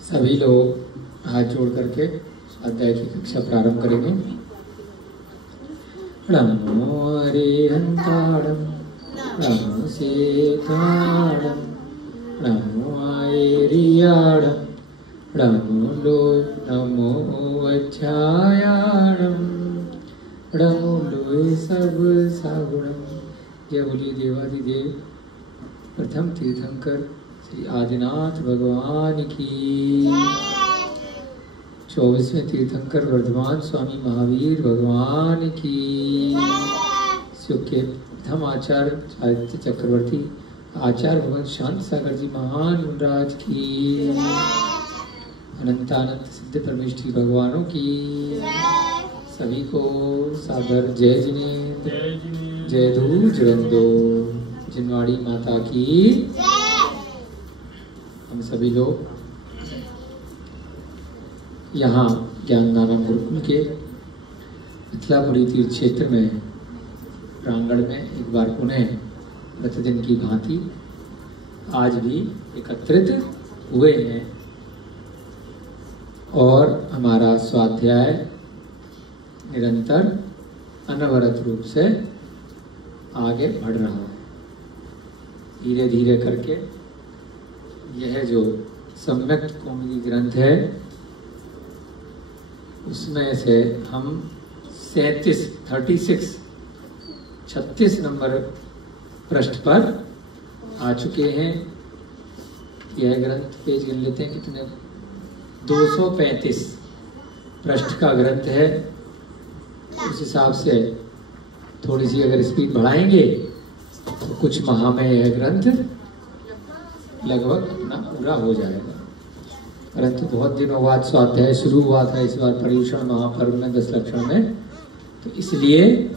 सभी लोग हाथ जोड़ करके स्वाध्याय की कक्षा प्रारंभ करेंगे। नमो हरिहंताणं नमो सीताणं नमो आयरियाणं नमो वज्रायाणं नमो लोय सब सागुणं। जय बोलिए देवादिदेव प्रथम तीर्थंकर श्री आदिनाथ भगवान की। 24वें तीर्थंकर वर्धमान स्वामी महावीर भगवान की। शिव के प्रथम आचार्य साहित्य चक्रवर्ती आचार्य भगवान शांत सागर जी महान मुनराज की। अनंत अनंत सिद्ध परमेष्ठी भगवानों की। सभी को सादर जय जिनेन्द्र जय धू जगंदो जिनवाड़ी माता की। हम सभी लोग यहाँ ज्ञानदाना गुरुकुल के मिथिलापुरी तीर्थ क्षेत्र में प्रांगण में एक बार पुनः प्रतिदिन की भांति आज भी एकत्रित हुए हैं और हमारा स्वाध्याय निरंतर अनवरत रूप से आगे बढ़ रहा है। धीरे धीरे करके यह जो सम्यक कौमुदी ग्रंथ है उसमें से हम 36 नंबर पृष्ठ पर आ चुके हैं। यह ग्रंथ पेज गिन लेते हैं कितने, 235 पृष्ठ का ग्रंथ है। उस हिसाब से थोड़ी सी अगर स्पीड बढ़ाएंगे तो कुछ माह में यह ग्रंथ लगभग अपना पूरा हो जाएगा। परंतु बहुत दिनों बाद स्वाध्याय शुरू हुआ था इस बार पर्युषण महापर्व में 10 लक्षण में, तो इसलिए,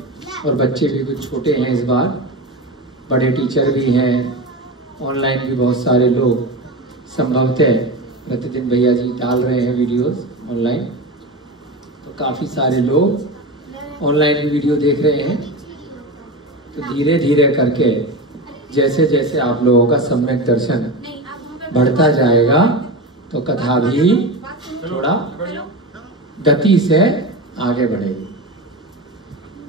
और बच्चे भी कुछ छोटे हैं इस बार, बड़े टीचर भी हैं, ऑनलाइन भी बहुत सारे लोग संभवतः प्रतिदिन भैया जी डाल रहे हैं वीडियोस ऑनलाइन, तो काफ़ी सारे लोग ऑनलाइन भी वीडियो देख रहे हैं। तो धीरे धीरे करके जैसे जैसे आप लोगों का सम्यक दर्शन बढ़ता जाएगा तो कथा भी थोड़ा गति से आगे बढ़ेगी।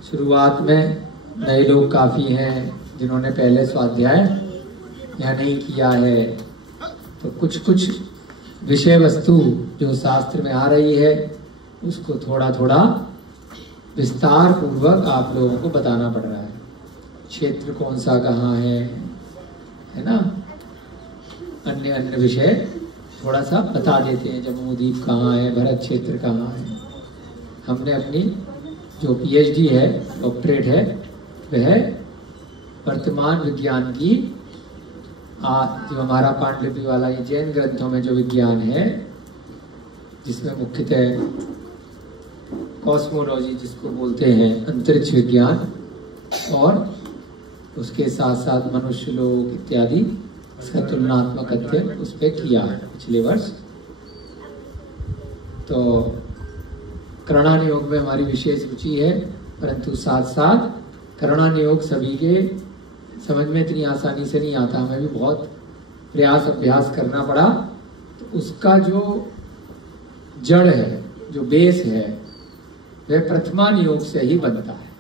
शुरुआत में नए लोग काफ़ी हैं जिन्होंने पहले स्वाध्याय या नहीं किया है, तो कुछ विषय वस्तु जो शास्त्र में आ रही है उसको थोड़ा थोड़ा विस्तार पूर्वक आप लोगों को बताना पड़ रहा है। क्षेत्र कौन सा कहाँ है ना, अन्य विषय थोड़ा सा बता देते हैं। जम्मूद्वीप कहाँ है, भरत क्षेत्र कहाँ है। हमने अपनी जो PhD है, डॉक्टरेट है, वह वर्तमान विज्ञान की जो हमारा पांडुलिपि वाला ये जैन ग्रंथों में जो विज्ञान है, जिसमें मुख्यतः कॉस्मोलॉजी जिसको बोलते हैं, अंतरिक्ष विज्ञान, और उसके साथ साथ मनुष्य लोक इत्यादि, इसका तुलनात्मक अध्ययन उस पर किया है पिछले वर्ष। तो करणानियोग में हमारी विशेष रुचि है, परंतु साथ साथ करणानियोग सभी के समझ में इतनी आसानी से नहीं आता, हमें भी बहुत प्रयास अभ्यास करना पड़ा। तो उसका जो जड़ है, जो बेस है, वह प्रथमानियोग से ही बनता है,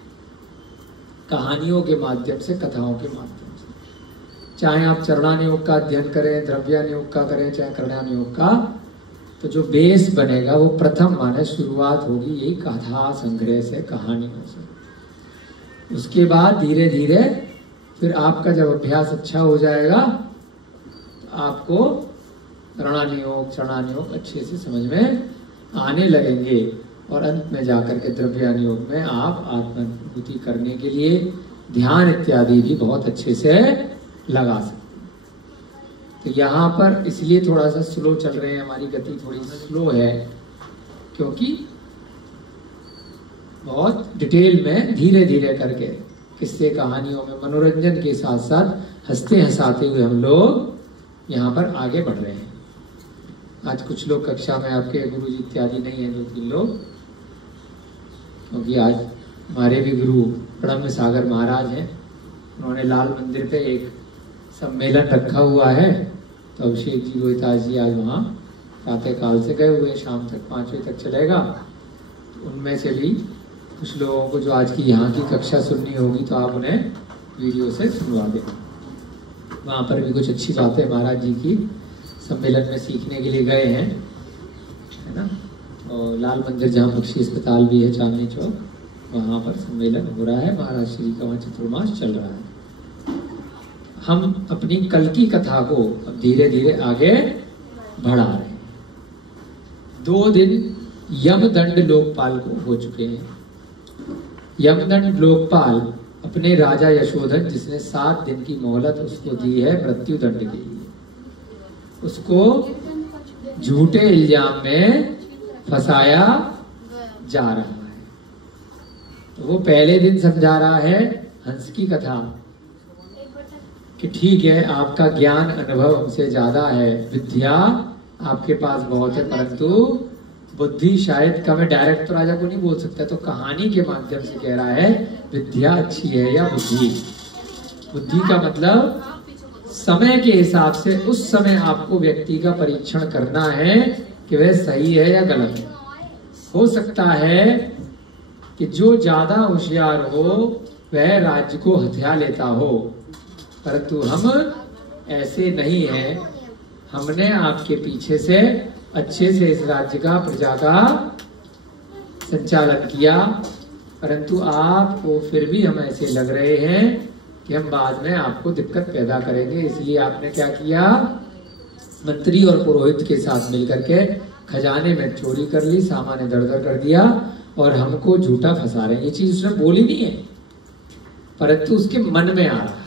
कहानियों के माध्यम से, कथाओं के माध्यम से। चाहे आप चरणानियोग का अध्ययन करें, द्रव्यानियोग का करें, चाहे करणानियोग का, तो जो बेस बनेगा वो प्रथम माने शुरुआत होगी यही कथा संग्रह से, कहानियों से। उसके बाद धीरे धीरे फिर आपका जब अभ्यास अच्छा हो जाएगा तो आपको करणानियोग, चरणानियोग अच्छे से समझ में आने लगेंगे, और अंत में जाकर के द्रव्यानियोग में आप आत्मानुभूति करने के लिए ध्यान इत्यादि भी बहुत अच्छे से लगा सकते हैं। तो यहाँ पर इसलिए थोड़ा सा स्लो चल रहे हैं, हमारी गति थोड़ी स्लो है, क्योंकि बहुत डिटेल में धीरे धीरे करके किस्से कहानियों में मनोरंजन के साथ साथ हंसते हंसाते हुए हम लोग यहाँ पर आगे बढ़ रहे हैं। आज कुछ लोग कक्षा में आपके गुरुजी इत्यादि नहीं है, 2-3 लोग, क्योंकि आज हमारे भी गुरु ब्रह्म सागर महाराज हैं, उन्होंने लाल मंदिर पे एक सम्मेलन रखा हुआ है, तो अभिषेक जी, रोहिताज जी आज वहाँ प्रातः काल से गए हुए, शाम तक 5 बजे तक चलेगा। उनमें से भी कुछ लोगों को जो आज की यहाँ की कक्षा सुननी होगी तो आप उन्हें वीडियो से सुनवा दें। वहाँ पर भी कुछ अच्छी बातें महाराज जी की सम्मेलन में सीखने के लिए गए हैं, है ना। और लाल मंदिर जहाँ पक्षी अस्पताल भी है चांदनी चौक, वहाँ पर सम्मेलन हो रहा है, महाराज श्री का वहाँ चतुर्मास चल रहा है। हम अपनी कल की कथा को अब धीरे धीरे आगे बढ़ा रहे हैं। 2 दिन यमदंड लोकपाल को हो चुके हैं। यमदंड लोकपाल अपने राजा यशोधन, जिसने 7 दिन की मोहलत उसको दी है मृत्यु दंड के लिए, उसको झूठे इल्जाम में फंसाया जा रहा है। तो वो पहले दिन समझा रहा है हंस की कथा कि ठीक है, आपका ज्ञान अनुभव हमसे ज्यादा है, विद्या आपके पास बहुत है, परंतु बुद्धि शायद कम है। डायरेक्ट तो राजा को नहीं बोल सकता, तो कहानी के माध्यम से कह रहा है विद्या अच्छी है या बुद्धि। बुद्धि का मतलब समय के हिसाब से उस समय आपको व्यक्ति का परीक्षण करना है कि वह सही है या गलत है। हो सकता है कि जो ज्यादा होशियार हो वह राज्य को हथिया लेता हो, परंतु हम ऐसे नहीं हैं। हमने आपके पीछे से अच्छे से इस राज्य का, प्रजा का संचालन किया, परंतु आपको फिर भी हम ऐसे लग रहे हैं कि हम बाद में आपको दिक्कत पैदा करेंगे। इसलिए आपने क्या किया, मंत्री और पुरोहित के साथ मिलकर के खजाने में चोरी कर ली, सामान इधर उधर कर दिया और हमको झूठा फंसा रहे हैं। ये चीज उसने बोली नहीं है, परंतु उसके मन में आ रहा है।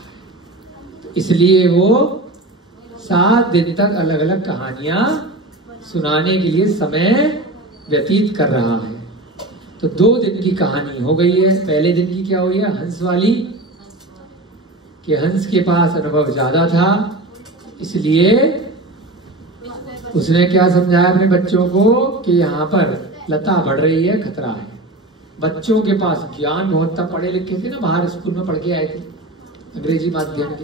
तो इसलिए वो 7 दिन तक अलग अलग कहानियां सुनाने के लिए समय व्यतीत कर रहा है। तो 2 दिन की कहानी हो गई है। पहले दिन की क्या हुई है, हंस वाली, कि हंस के पास अनुभव ज्यादा था, इसलिए उसने क्या समझाया अपने बच्चों को कि यहाँ पर लता बढ़ रही है, खतरा है। बच्चों के पास ज्ञान बहुत था, पढ़े लिखे थे ना, बाहर स्कूल में पढ़ के आए थे अंग्रेजी माध्यम के,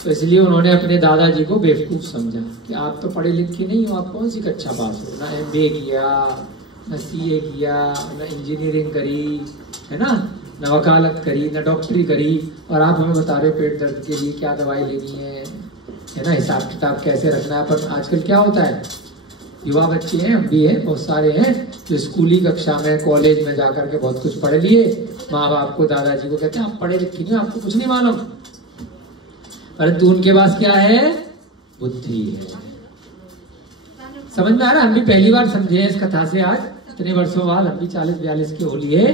तो इसलिए उन्होंने अपने दादाजी को बेवकूफ समझा कि आप तो पढ़े लिखे नहीं हो, आप कौन सी कक्षा पास हो, ना MBA किया, ना CA किया, ना इंजीनियरिंग करी, है ना, ना वकालत करी, ना डॉक्टरी करी, और आप हमें बता रहे पेट दर्द के लिए क्या दवाई लेनी है ना, हिसाब किताब कैसे रखना है। पर आजकल क्या होता है, युवा बच्चे हैं, हम भी हैं, बहुत सारे हैं जो स्कूली कक्षा में, कॉलेज में जाकर के बहुत कुछ पढ़ लिए, माँ बाप को, दादाजी को कहते हैं आप पढ़े लिखे नहीं, आपको कुछ नहीं मालूम, परंतु उनके पास क्या है, बुद्धि है। समझ में आ रहा, हम भी पहली बार समझे इस कथा से आज, इतने वर्षों बाद हम भी 40-42 के हो लिए,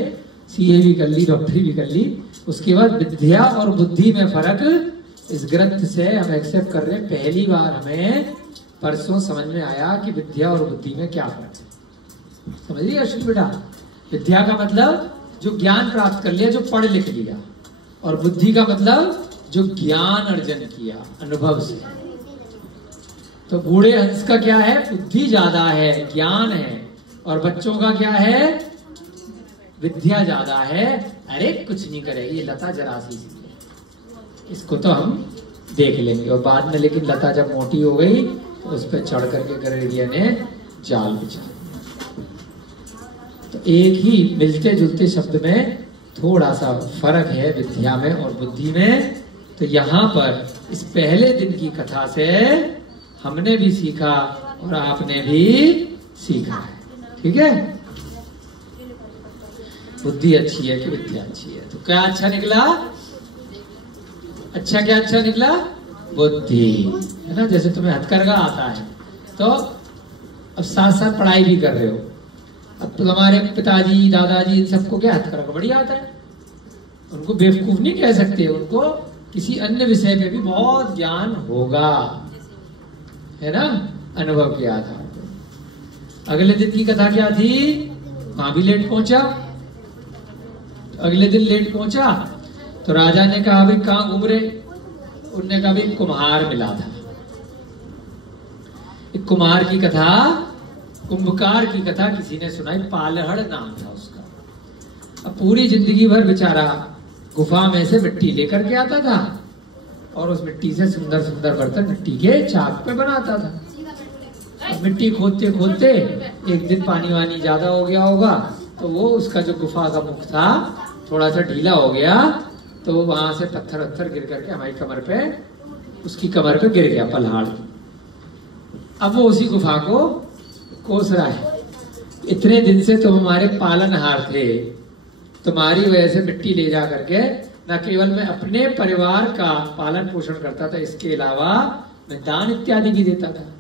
CA भी कर ली, डॉक्टरी भी कर ली, उसके बाद विद्या और बुद्धि में फर्क इस ग्रंथ से हम एक्सेप्ट कर रहे हैं। पहली बार हमें परसों समझ में आया कि विद्या और बुद्धि में क्या फर्क है। समझ लिया अश्विन बेटा, विद्या का मतलब जो ज्ञान प्राप्त कर लिया, जो पढ़ लिख लिया, और बुद्धि का मतलब जो ज्ञान अर्जन किया अनुभव से। तो बूढ़े हंस का क्या है, बुद्धि ज्यादा है, ज्ञान है, और बच्चों का क्या है, विद्या ज्यादा है। अरे कुछ नहीं करेगी ये लता, जरा सी इसको तो हम देख लेंगे, और बाद में लेकिन लता जब मोटी हो गई तो उस पर चढ़ करके गरुड़िया ने जाल बिछा। तो एक ही मिलते जुलते शब्द में थोड़ा सा फर्क है विद्या में और बुद्धि में। तो यहाँ पर इस पहले दिन की कथा से हमने भी सीखा और आपने भी सीखा है, ठीक है। बुद्धि अच्छी है कि विद्या अच्छी है, तो क्या अच्छा निकला, अच्छा क्या अच्छा निकला, बुद्धि, है ना। जैसे तुम्हें हथकरघा आता है तो अब साथ साथ पढ़ाई भी कर रहे हो, अब तो हमारे पिताजी दादाजी इन सबको क्या हथकरघा बढ़िया आता है, उनको बेवकूफ नहीं कह सकते, उनको किसी अन्य विषय में भी बहुत ज्ञान होगा, है ना, अनुभव के आधार पर। अगले दिन की कथा क्या थी, वहां भी लेट पहुंचा, तो अगले दिन लेट पहुंचा तो राजा ने कहा भाई कहां घूम रहे, उनने कहा भाई कुम्हार मिला था। एक कुम्हार की कथा, कुंभकार की कथा किसी ने सुनाई, पालहड़ नाम था उसका। अब पूरी जिंदगी भर बेचारा गुफा में से मिट्टी लेकर के आता था और उस मिट्टी से सुंदर सुंदर बर्तन मिट्टी के चाक पे बनाता था। मिट्टी खोदते खोदते एक दिन पानी वानी ज्यादा हो गया होगा, तो वो उसका जो गुफा का मुख था थोड़ा सा ढीला हो गया, तो वहां से पत्थर वत्थर गिर करके हमारी कमर पे, उसकी कमर पे गिर गया पल्हाड़। अब वो उसी गुफा को कोस रहा है, इतने दिन से तुम हमारे पालनहार थे, तुम्हारी वजह से मिट्टी ले जा करके न केवल मैं अपने परिवार का पालन पोषण करता था, इसके अलावा मैं दान इत्यादि भी देता था।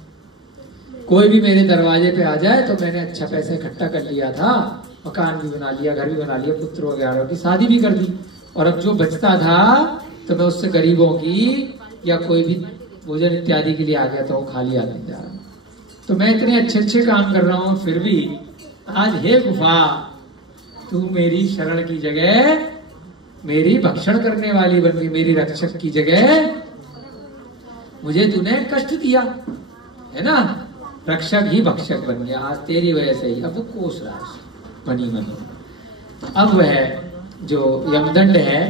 कोई भी मेरे दरवाजे पे आ जाए तो मैंने अच्छा पैसा इकट्ठा कर लिया था, मकान भी बना लिया, घर भी बना लिया, पुत्र वगैरह की शादी भी कर दी, और अब जो बचता था तो मैं उससे गरीबों की या कोई भी भोजन इत्यादि के लिए आ गया तो वो खाली आते जा रहा। तो मैं इतने अच्छे अच्छे काम कर रहा हूँ, फिर भी आज हे गुफा तू मेरी शरण की जगह मेरी भक्षण करने वाली बन गई, मेरी रक्षक की जगह मुझे तूने कष्ट दिया है ना, रक्षक ही भक्षक बन गया आज तेरी वजह से ही। अब वो कोस राज बनी बनी। अब वह जो यमदंड है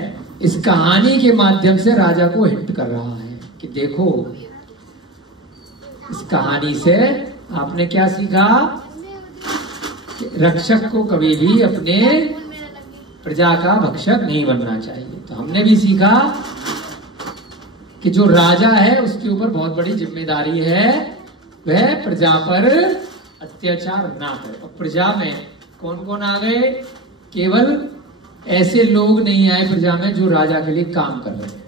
इस कहानी के माध्यम से राजा को हिंट कर रहा है कि देखो इस कहानी से आपने क्या सीखा, कि रक्षक को कभी भी अपने प्रजा का भक्षक नहीं बनना चाहिए। तो हमने भी सीखा कि जो राजा है उसके ऊपर बहुत बड़ी जिम्मेदारी है, वह प्रजा पर अत्याचार ना करे। और प्रजा में कौन कौन आ गए, केवल ऐसे लोग नहीं आए प्रजा में जो राजा के लिए काम कर रहे हैं,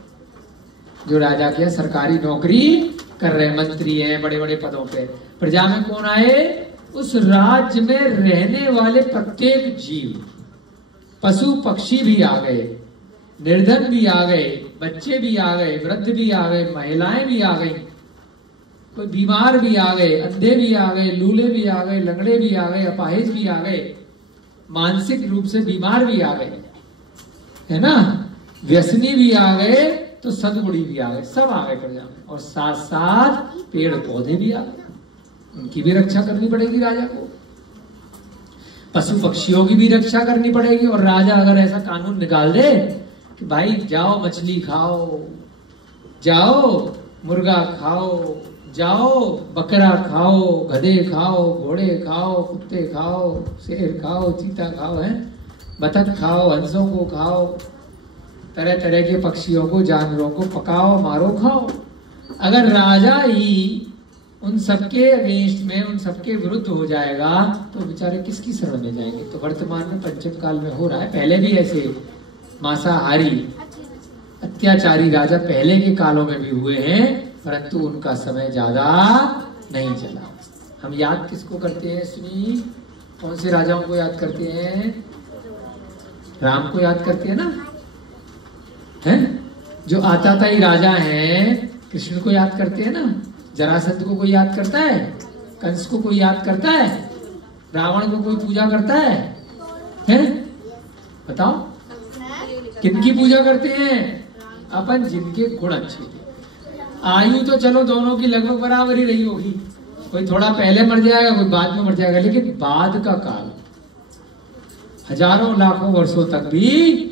जो राजा के सरकारी नौकरी कर रहे हैं, मंत्री हैं, बड़े बड़े पदों पे। प्रजा में कौन आए, उस राज्य में रहने वाले प्रत्येक जीव, पशु पक्षी भी आ गए, निर्धन भी आ गए, बच्चे भी आ गए, वृद्ध भी आ गए, महिलाएं भी आ गई, कोई बीमार भी आ गए, अंधे भी आ गए, लूले भी आ गए, लंगड़े भी आ गए, अपाहिज भी आ गए, मानसिक रूप से बीमार भी आ गए, है ना, व्यसनी भी आ गए, तो सदगुणी भी आ गए, सब आ गए प्रजा में। और साथ साथ पेड़ पौधे भी आ गए, उनकी भी रक्षा करनी पड़ेगी राजा को, पशु पक्षियों की भी रक्षा करनी पड़ेगी। और राजा अगर ऐसा कानून निकाल दे कि भाई जाओ मछली खाओ, जाओ मुर्गा खाओ, जाओ बकरा खाओ, गधे खाओ, घोड़े खाओ, कुत्ते खाओ, शेर खाओ, चीता खाओ, है बतख खाओ, हंसों को खाओ, तरह तरह के पक्षियों को, जानवरों को पकाओ, मारो, खाओ। अगर राजा ही उन सबके अगेंस्ट में, उन सबके विरुद्ध हो जाएगा तो बेचारे किसकी शरण में जाएंगे। तो वर्तमान में पंचम काल में हो रहा है, पहले भी ऐसे मांसाहारी अत्याचारी राजा पहले के कालों में भी हुए हैं, परंतु उनका समय ज्यादा नहीं चला। हम याद किसको करते हैं सुनी, कौन से राजाओं को याद करते हैं, राम को याद करते हैं ना, हैं जो आताताई राजा हैं, कृष्ण को याद करते हैं ना, जरासंध को कोई याद करता है, कंस को कोई याद करता है, रावण को कोई पूजा करता है, हैं बताओ किनकी पूजा करते हैं, अपन जिनके गुण अच्छे थे। आयु तो चलो दोनों की लगभग बराबर ही रही होगी, कोई थोड़ा पहले मर जाएगा, कोई बाद में मर जाएगा, लेकिन बाद का काल हजारों लाखों वर्षों तक भी,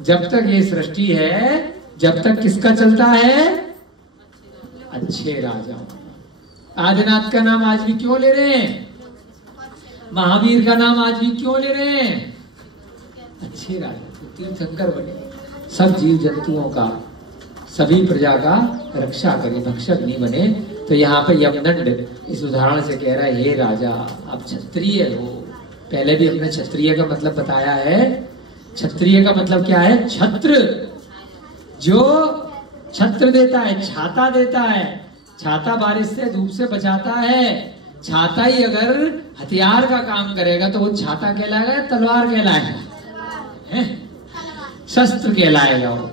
जब तक ये सृष्टि है, जब तक किसका चलता है, अच्छे राजाओं। आदिनाथ का नाम आज भी क्यों ले रहे हैं, महावीर का नाम आज भी क्यों ले रहे हैं, अच्छे राजा, तीर्थंकर बने, सब जीव जंतुओं का, सभी प्रजा का रक्षा करे, भक्षक नहीं बने। तो यहाँ पे यमदंड इस उदाहरण से कह रहा है, हे राजा आप क्षत्रिय हो। पहले भी हमने क्षत्रिय का मतलब बताया है, क्षत्रिय का मतलब क्या है, छत्र, जो छत्र देता है, छाता देता है, छाता बारिश से धूप से बचाता है। छाता ही अगर हथियार का काम करेगा तो वो छाता कहलाएगा या तलवार कहलाएगा, शस्त्र कहलाएगा। वो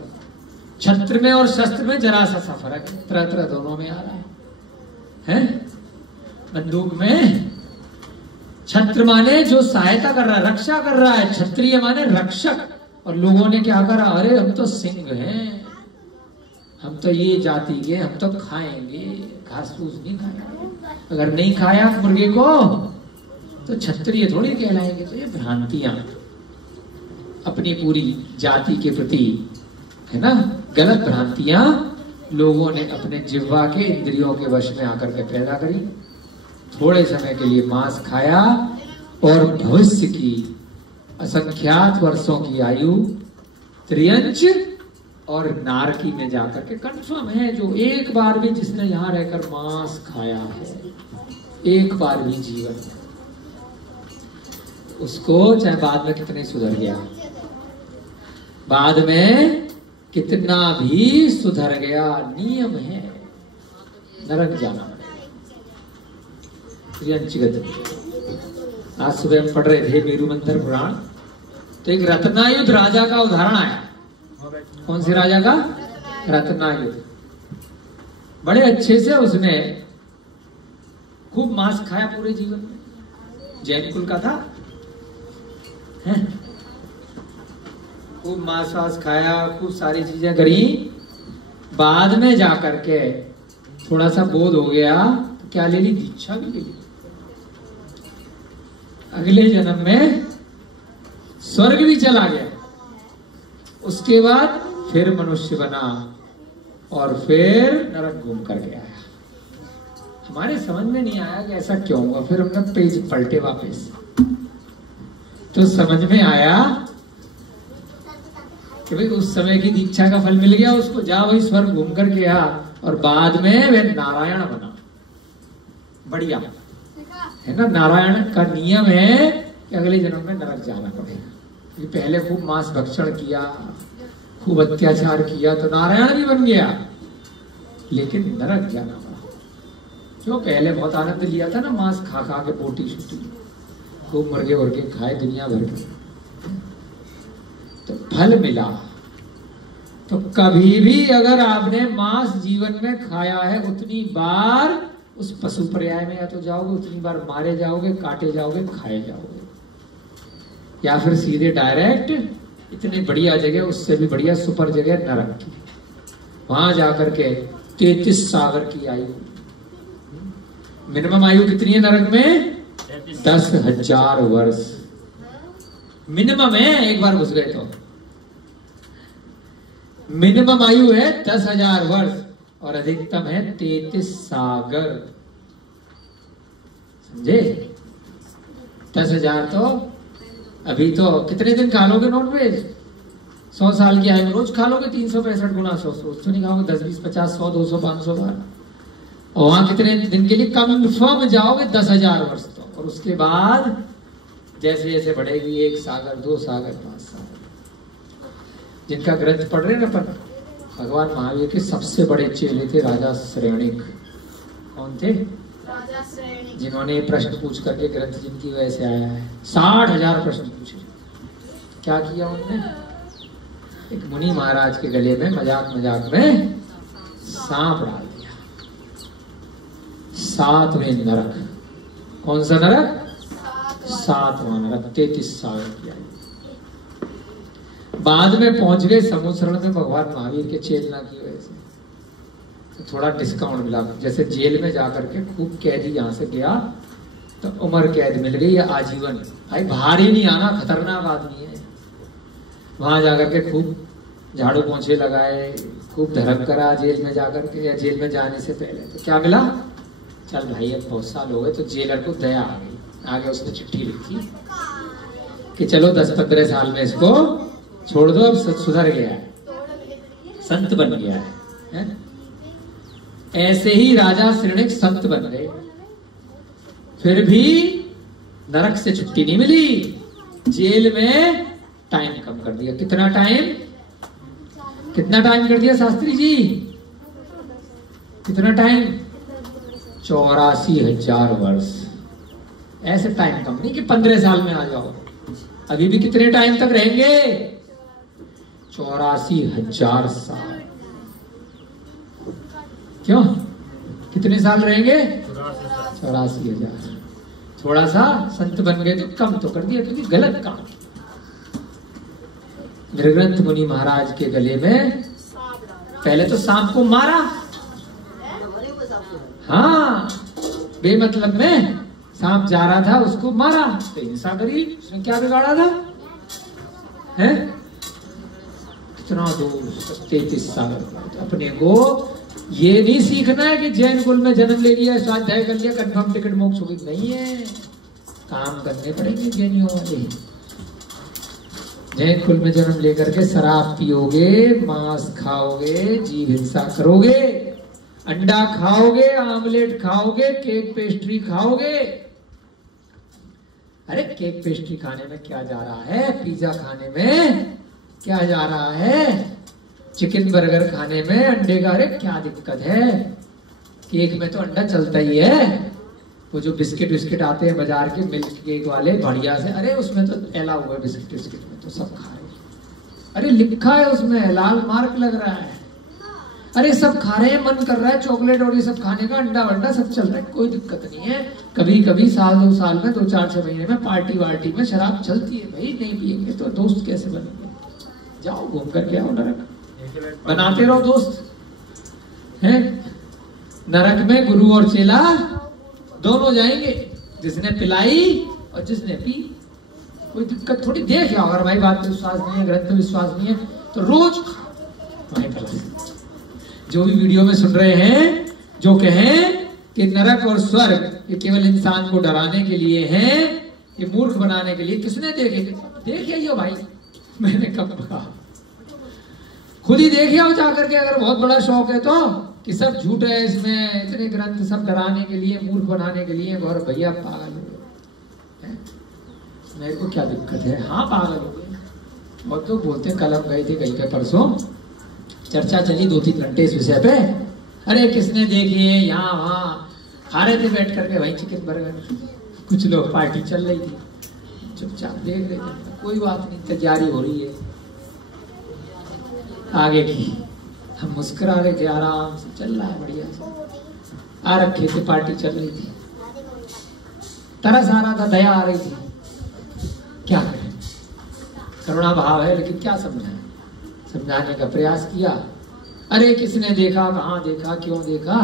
छत्र में और शस्त्र में जरा सा फर्क है, तरह तरह दोनों में आ रहा है। बंदूक में छत्र माने जो सहायता कर रहा है, रक्षा कर रहा है, क्षत्रिय माने रक्षक। और लोगों ने क्या करा, अरे हम तो सिंह हैं, हम तो ये जाति के, हम तो खाएंगे, घास फूस नहीं खाएंगे। अगर नहीं खाया मुर्गे को तो क्षत्रिय थोड़ी कहलाएंगे। तो ये भ्रांतियां अपनी पूरी जाति के प्रति, है ना, गलत भ्रांतियां लोगों ने अपने जिह्वा के इंद्रियों के वश में आकर के पैदा करी। थोड़े समय के लिए मांस खाया और भविष्य की असंख्यात वर्षों की आयु त्रियंच और नारकी में जाकर के कंफर्म है। जो एक बार भी जिसने यहां रहकर मांस खाया है, एक बार भी जीवन में, उसको चाहे बाद में कितने सुधर गया, बाद में कितना भी सुधर गया, नियम है, नरक जाना पड़ेगा। आज सुबह हम पढ़ रहे थे मेरु मंथर पुराण, तो एक रत्नायुध राजा का उदाहरण आया। कौन से राजा का? रत्नायुध। बड़े अच्छे से उसने खूब मांस खाया पूरे जीवन में, जैन कुल का था, खूब मांस वास खाया, खूब सारी चीजें करी। बाद में जाकर के थोड़ा सा बोध हो गया तो क्या ले ली? दीक्षा भी ले ली। अगले जन्म में स्वर्ग भी चला गया, उसके बाद फिर मनुष्य बना और फिर नरक घूम कर गया। हमारे समझ में नहीं आया कि ऐसा क्यों हुआ। फिर हमने पेज पलटे वापस, तो समझ में आया कि भाई उस समय की दीक्षा का फल मिल गया उसको, जा वही स्वर्ग घूम कर गया और बाद में वह नारायण बना। बढ़िया है ना। नारायण का नियम है कि अगले जन्म में नरक जाना पड़ेगा। पहले खूब मांस भक्षण किया, खूब अत्याचार किया तो नारायण भी बन गया, लेकिन नरक जाना पड़ा। क्यों? पहले बहुत आनंद लिया था ना, मांस खा खा के, बोटी शूटी, खूब मुर्गे वर्गे खाए दुनिया भर के, तो फल मिला। तो कभी भी अगर आपने मांस जीवन में खाया है, उतनी बार उस पशु पर्याय में या तो जाओगे, उतनी बार मारे जाओगे, काटे जाओगे, खाए जाओगे, या फिर सीधे डायरेक्ट इतनी बढ़िया जगह, उससे भी बढ़िया सुपर जगह नरक की, वहां जाकर के 33 सागर की आयु। मिनिमम आयु कितनी है नरक में? 10,000 वर्ष मिनिमम है। एक बार घुस गए तो मिनिमम आयु है 10,000 वर्ष और अधिकतम है 33 सागर। समझे? 10,000 तो अभी तो कितने दिन खा लोगे नॉनवेज? 100 साल की आयु में रोज खा लोगे 365 गुना 100, रोज तो नहीं खाओगे, 10, 20, 50, 100, 200, 500 बार। और वहां कितने दिन के लिए कंफर्म जाओगे? 10,000 वर्ष तो। और उसके बाद जैसे जैसे बढ़ेगी 1 सागर, 2 सागर, 5 सागर। जिनका ग्रंथ पढ़ रहे हैं ना अपन, भगवान महावीर के सबसे बड़े चेले थे राजा श्रेणिक। कौन थे? राजा श्रेणिक, जिन्होंने प्रश्न पूछ करके ग्रंथ जिनकी वजह से आया है। 60,000 प्रश्न पूछे। क्या किया उन्होंने? एक मुनि महाराज के गले में मजाक मजाक में सांप डाल दिया। 7वें नरक। कौन सा नरक? 7वां नरक। 33 साल किया। बाद में पहुंच गए समुद्र में भगवान महावीर के चेतना की वजह से, तो थोड़ा डिस्काउंट मिला। जैसे जेल में जाकर के खूब कैदी यहां से गया तो उम्र कैद मिल गई या आजीवन। भाई बाहर ही नहीं आना, खतरनाक आदमी है। वहां जाकर के खूब झाड़ू पोंछे लगाए, खूब धर्म करा जेल में जाकर के, या जेल में जाने से पहले। तो क्या मिला? चल भाई अब बहुत साल हो गए, तो जेलर को दया आ गई। आगे उसने चिट्ठी लिखी कि चलो 10-15 साल में इसको छोड़ दो, अब सुधर गया है, संत बन गया है। ऐसे ही राजा श्रेणिक संत बन गए, फिर भी नरक से छुट्टी नहीं मिली। जेल में टाइम कम कर दिया। कितना टाइम? कितना टाइम कर दिया शास्त्री जी? कितना टाइम? 84,000 वर्ष। ऐसे टाइम कम नहीं कि 15 साल में आ जाओ। अभी भी कितने टाइम तक रहेंगे? 84,000 साल। क्यों? कितने साल रहेंगे? 84,000। थोड़ा सा संत बन गए तो कम तो कर दिया, क्योंकि गलत काम। नृग्रंथ मुनि महाराज के गले में पहले तो सांप को मारा, हाँ, बेमतलब में सांप जा रहा था, उसको मारा, तो हिंसा करी। उसने क्या बिगाड़ा था? है कितना दूर 33 साल अपने को ये नहीं सीखना है कि जैन कुल में जन्म ले लिया, स्वाध्याय कर लिया, कंफर्म टिकट मोक्ष होगी, नहीं है। काम करने पड़ेंगे जैनियों वाले। जैन कुल में जन्म लेकर के शराब पियोगे, मांस खाओगे, जीव हिंसा करोगे, अंडा खाओगे, आमलेट खाओगे, केक पेस्ट्री खाओगे। अरे केक पेस्ट्री खाने में क्या जा रहा है, पिज्जा खाने में क्या जा रहा है, चिकन बर्गर खाने में अंडे का, अरे क्या दिक्कत है। केक में तो अंडा चलता ही है। वो जो बिस्किट विस्किट आते हैं बाजार के मिल्क केक वाले बढ़िया से, अरे उसमें तो एला हुआ है, बिस्किट विस्किट में तो सब खा रहे हैं। अरे लिखा है उसमें, लाल मार्क लग रहा है। अरे सब खा रहे हैं, मन कर रहा है चॉकलेट और ये सब खाने का, अंडा वंडा सब चल रहा है, कोई दिक्कत नहीं है। कभी कभी साल 2 साल में 2-4-6 महीने में पार्टी वार्टी में शराब चलती है भाई, नहीं पिएंगे तो दोस्त कैसे बनेंगे। जाओ घूम करके आओ, नरक बनाते रहो दोस्त हैं। नरक में गुरु और चेला दोनों जाएंगे, जिसने पिलाई और जिसने पी। कोई दिक्कत थोड़ी। देख आओ, अगर भाई बात में विश्वास नहीं है, ग्रंथ में विश्वास नहीं है तो रोज जो भी वीडियो में सुन रहे हैं, जो कहें कि नरक और स्वर्ग ये केवल इंसान को डराने के लिए हैं, ये मूर्ख बनाने के लिए, किसने देखे ये भाई। मैंने कब कहा, खुद ही देखे आओ जाकर के, अगर बहुत बड़ा शौक है तो, कि सब झूठ है इसमें, इतने ग्रंथ सब डराने के लिए, मूर्ख बनाने के लिए। और भैया पागल हो गए, मेरे को क्या दिक्कत है। हाँ पागल हो गए। बहुत लोग बोलते हैं, कल हम गए थे कहीं पे परसों, चर्चा चली 2-3 घंटे इस विषय पे। अरे किसने देखी है, यहाँ वहाँ खा रहे थे बैठ करके वही चिकन बर्गर। कुछ लोग पार्टी चल रही थी, चुपचाप देख रहे थे, कोई बात नहीं, तैयारी हो रही है आगे की। हम मुस्कुरा रहे थे, आराम से चल रहा है बढ़िया से। आ रखे थे, पार्टी चल रही थी, तरस आ रहा था, दया आ रही थी। क्या करें, करुणा भाव है, लेकिन क्या समझाएं। समझाने का प्रयास किया। अरे किसने देखा, कहाँ देखा, क्यों देखा,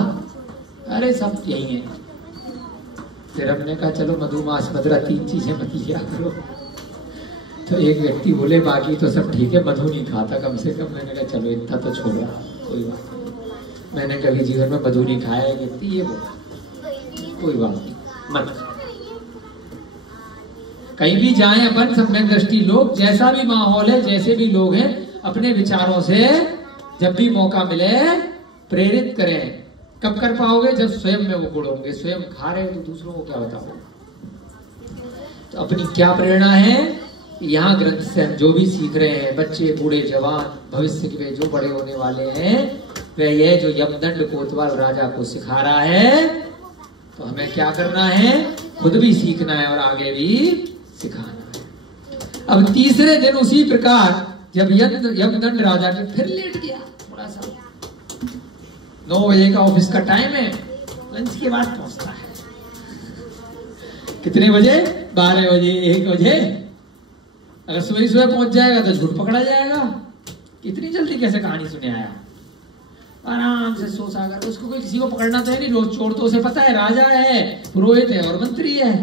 अरे सब यही है। फिर हमने कहा चलो मधुमास मदरा 3 चीजें मत लिया करो। तो एक व्यक्ति बोले बाकी तो सब ठीक है, मधु नहीं खाता कम से कम। मैंने कहा चलो इतना तो छोड़ा, कोई बात नहीं। मैंने कभी जीवन में मधु नहीं खाया है व्यक्ति, ये बोला कोई बात नहीं, मत। कहीं भी जाएं अपन सम्यक दृष्टि लोग, जैसा भी माहौल है, जैसे भी लोग हैं, अपने विचारों से जब भी मौका मिले प्रेरित करें। कब कर पाओगे, जब स्वयं में वो गुण होंगे। स्वयं खा रहे हो तो दूसरों को क्या बताओ। तो अपनी क्या प्रेरणा है, यहाँ ग्रंथ से हम जो भी सीख रहे हैं, बच्चे बूढ़े जवान भविष्य के जो बड़े होने वाले हैं, वह ये जो यमदंड कोतवाल राजा को सिखा रहा है, तो हमें क्या करना है, खुद भी सीखना है और आगे भी सिखाना है। अब तीसरे दिन उसी प्रकार जब यमदंड राजा के फिर लेट गया थोड़ा सा, 9 बजे का ऑफिस का टाइम है, लंच के बाद पहुंचता है। कितने बजे, 12 बजे, 1 बजे। अगर सुबह सुबह पहुंच जाएगा तो झूठ पकड़ा जाएगा। इतनी जल्दी कैसे कहानी सुने आया। आराम से सो सागर, उसको कोई किसी को पकड़ना तो है नहीं। रोज चोर तो उसे पता है, राजा है, पुरोहित है और मंत्री है।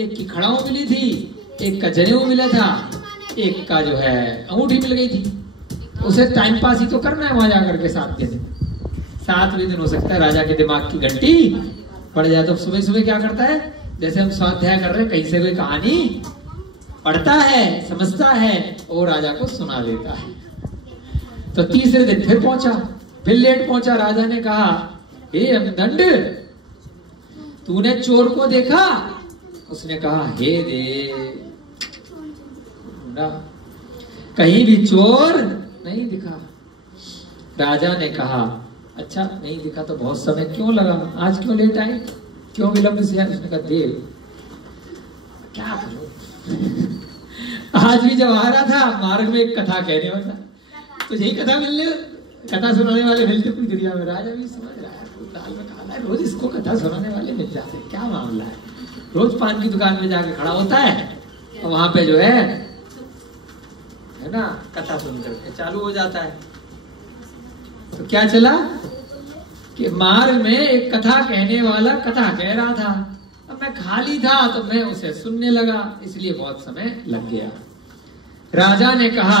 एक की खड़ाऊ मिली थी, एक का जनेऊ मिला था, एक का जो है अंगूठी मिल गई थी। उसे टाइम पास ही तो करना है वहां जाकर के 7 दिन। 7वें दिन हो सकता है राजा के दिमाग की घंटी पड़ जाए, तो सुबह सुबह क्या करता है, जैसे हम स्वाध्याय कर रहे हैं, कहीं से कोई कहानी पढ़ता है, समझता है और राजा को सुना देता है। तो तीसरे दिन फिर पहुंचा, फिर लेट पहुंचा। राजा ने कहा, हे यमदंड, तूने चोर को देखा? उसने कहा, हे देव, कहीं भी चोर नहीं दिखा। राजा ने कहा, अच्छा नहीं दिखा तो बहुत समय क्यों लगा, आज क्यों लेट आए, क्यों विलंब से आए? उसने कहा, देव क्या करो, आज भी जब आ रहा था मार्ग में एक कथा कहने वाला, तो यही कथा सुनाने वाले मिलते पूरी दुनिया में। राजा भी समझ रहा है, दाल में खाना है, रोज इसको कथा सुनाने वाले मिल जाते, क्या मामला है। रोज पान की दुकान में जाके खड़ा होता है और वहां पे जो है ना, कथा सुन करके चालू हो जाता है। तो क्या चला कि मार्ग में एक कथा कहने वाला कथा कह रहा था। अब मैं खाली था तो मैं उसे सुनने लगा, इसलिए बहुत समय लग गया। राजा ने कहा,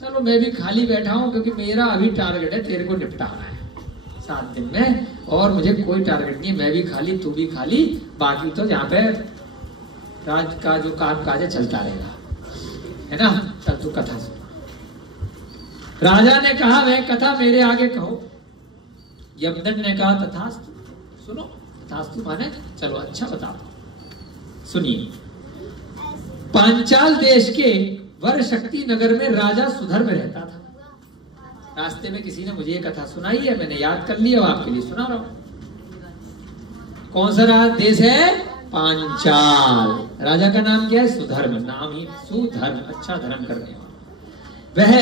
चलो मैं भी खाली बैठा हूं, क्योंकि मेरा अभी टारगेट है तेरे को निपटाना है। 7 दिन में, और मुझे कोई टारगेट नहीं है, मैं भी खाली तू भी खाली, बाकी तो जहाँ पे राज का जो काम काज है चलता रहेगा, है ना। चल तू कथा सुन। राजा ने कहा वह कथा मेरे आगे कहो। यमदंड ने कहा तथास्तु। सुनो, तथास्तु माने चलो अच्छा बताओ। सुनिए, पांचाल देश के वर शक्ति नगर में राजा सुधर्म रहता था। रास्ते में किसी ने मुझे ये कथा सुनाई है, मैंने याद कर लिया, आपके लिए सुना रहा हूं। कौन सा देश है? पांचाल। राजा का नाम क्या है? सुधर्म। नाम ही सुधर्म, अच्छा धर्म करने वाला। वह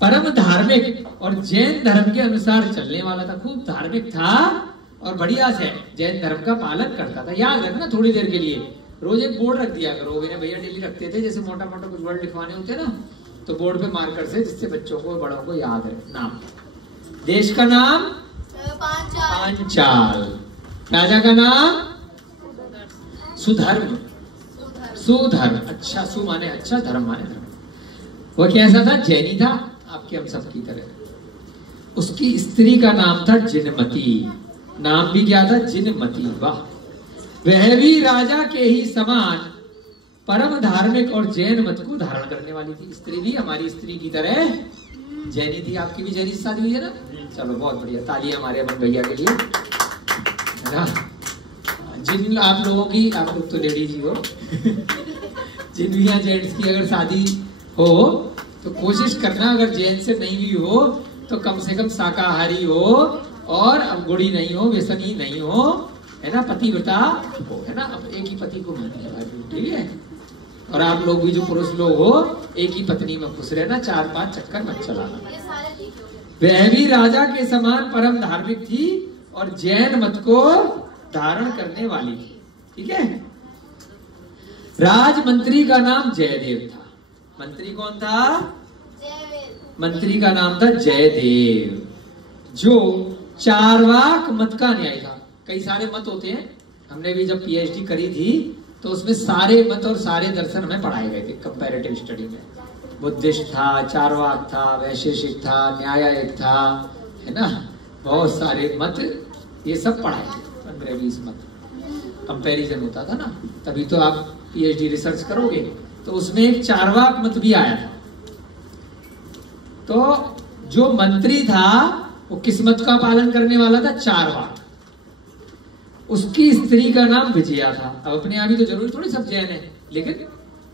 परम धार्मिक और जैन धर्म के अनुसार चलने वाला था। खूब धार्मिक था और बढ़िया से जैन धर्म का पालन करता था। याद रखना थोड़ी देर के लिए, रोज एक बोर्ड रख दिया करो। मेरे भैया डेली रखते थे, जैसे मोटा मोटा कुछ वर्ड लिखवाने होते ना, तो बोर्ड पे मार्कर से, जिससे बच्चों को बड़ों को याद है। नाम, देश का नाम पांचाल, राजा का नाम सुधर्म। सुधर्म, अच्छा, सु माने अच्छा, धर्म माने धर्म। वो कैसा था? जैनी था, आपके हम सब की तरह। उसकी स्त्री का नाम था जिनमती। नाम भी क्या था? जिनमती। वाह। वह भी राजा के ही समान परम धार्मिक और जैन मत को धारण करने वाली थी। स्त्री भी हमारी स्त्री की तरह जैनी थी। आपकी भी जैनी से शादी हुई है ना? चलो बहुत बढ़िया, तालियां हमारे अमन भैया के लिए, है ना। जिन आप लोगों की, आप लोग तो लेडीज ही हो जिन भी यहाँ जेंट्स की अगर शादी हो तो कोशिश करना, अगर जैन से नहीं भी हो तो कम से कम शाकाहारी हो, और अवगुड़ी नहीं हो, व्यसनी नहीं हो, है ना, पतिव्रता हो, है ना। अब एक ही पति को मानने वाली, ठीक है। और आप लोग भी जो पुरुष लोग हो, एक ही पत्नी में खुश रहना, 4-5 चक्कर मत चलाना। वह भी राजा के समान परम धार्मिक थी और जैन मत को धारण करने वाली थी, ठीक है। राजमंत्री का नाम जयदेव था। मंत्री कौन था? मंत्री का नाम था जयदेव, जो चारवाक मत का न्यायी था। कई सारे मत होते हैं, हमने भी जब पीएचडी करी थी तो उसमें सारे मत और सारे दर्शन हमें पढ़ाए गए थे कंपैरेटिव स्टडी में। बुद्धिस्ट था, चारवाक था, वैशेषिक था, न्यायिक था, है ना, बहुत सारे मत, ये सब पढ़ाए थे। 15-20 मत कंपैरिजन होता था ना, तभी तो आप पीएचडी रिसर्च करोगे। तो उसमें एक चारवाक मत भी आया था। तो जो मंत्री था वो किस मत का पालन करने वाला था? चारवाक। उसकी स्त्री का नाम विजया था। अब अपने आप ही तो जरूरी थोड़ी सब जैन है, लेकिन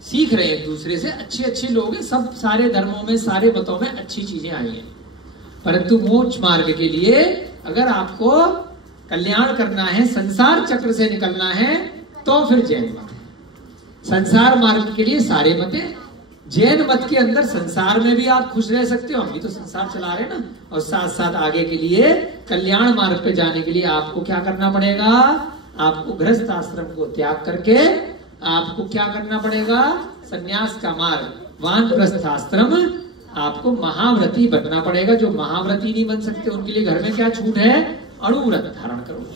सीख रहे हैं एक दूसरे से, अच्छे अच्छे लोग हैं सब, सारे धर्मों में, सारे मतों में अच्छी चीजें आई हैं। परंतु मोक्ष मार्ग के लिए अगर आपको कल्याण करना है, संसार चक्र से निकलना है, तो फिर जैन मत है। संसार मार्ग के लिए सारे मत हैं। जैन मत के अंदर संसार में भी आप खुश रह सकते हो, हम भी तो संसार चला रहे हैं ना, और साथ साथ आगे के लिए कल्याण मार्ग पे जाने के लिए आपको क्या करना पड़ेगा? आपको गृहस्थ आश्रम को त्याग करके आपको क्या करना पड़ेगा? सन्यास का मार्ग, वानप्रस्थ आश्रम, आपको महाव्रती बनना पड़ेगा। जो महाव्रती नहीं बन सकते उनके लिए घर में क्या छूट है? अणुव्रत धारण करो,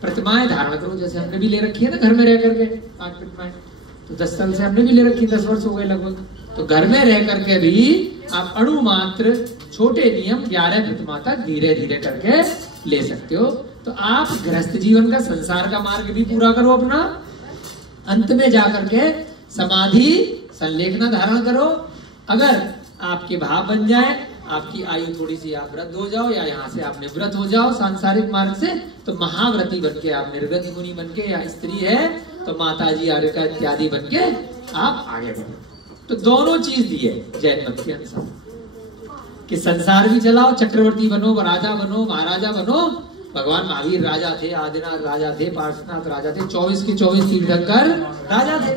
प्रतिमाएं धारण करो, जैसे हमने भी ले रखी है ना घर में रह करके 5 प्रतिमाएं। तो 10 साल से हमने भी ले रखी, 10 वर्ष हो गए लगभग। तो घर में रह करके भी आप अणु मात्र छोटे नियम 11 प्रतिमा तक धीरे धीरे करके ले सकते हो। तो आप गृहस्थ जीवन का, संसार का मार्ग भी पूरा करो अपना, अंत में जाकर के समाधि संलेखना धारण करो। अगर आपके भाव बन जाए, आपकी आयु थोड़ी सी, आप वृद्ध हो जाओ, या यहाँ से आप निवृत्त हो जाओ सांसारिक मार्ग से, तो महाव्रती बन के आप, निर्गत मुनि बन के, या स्त्री है तो माताजी आर्यका इत्यादि बन के आप आगे बढ़ो। तो दोनों चीज दी है जैन मत के अनुसार, कि संसार भी चलाओ, चक्रवर्ती बनो, राजा बनो, महाराजा बनो। भगवान महावीर राजा थे, आदिनाथ राजा थे, पार्श्वनाथ राजा थे, 24 के 24 तीर्थंकर राजा थे।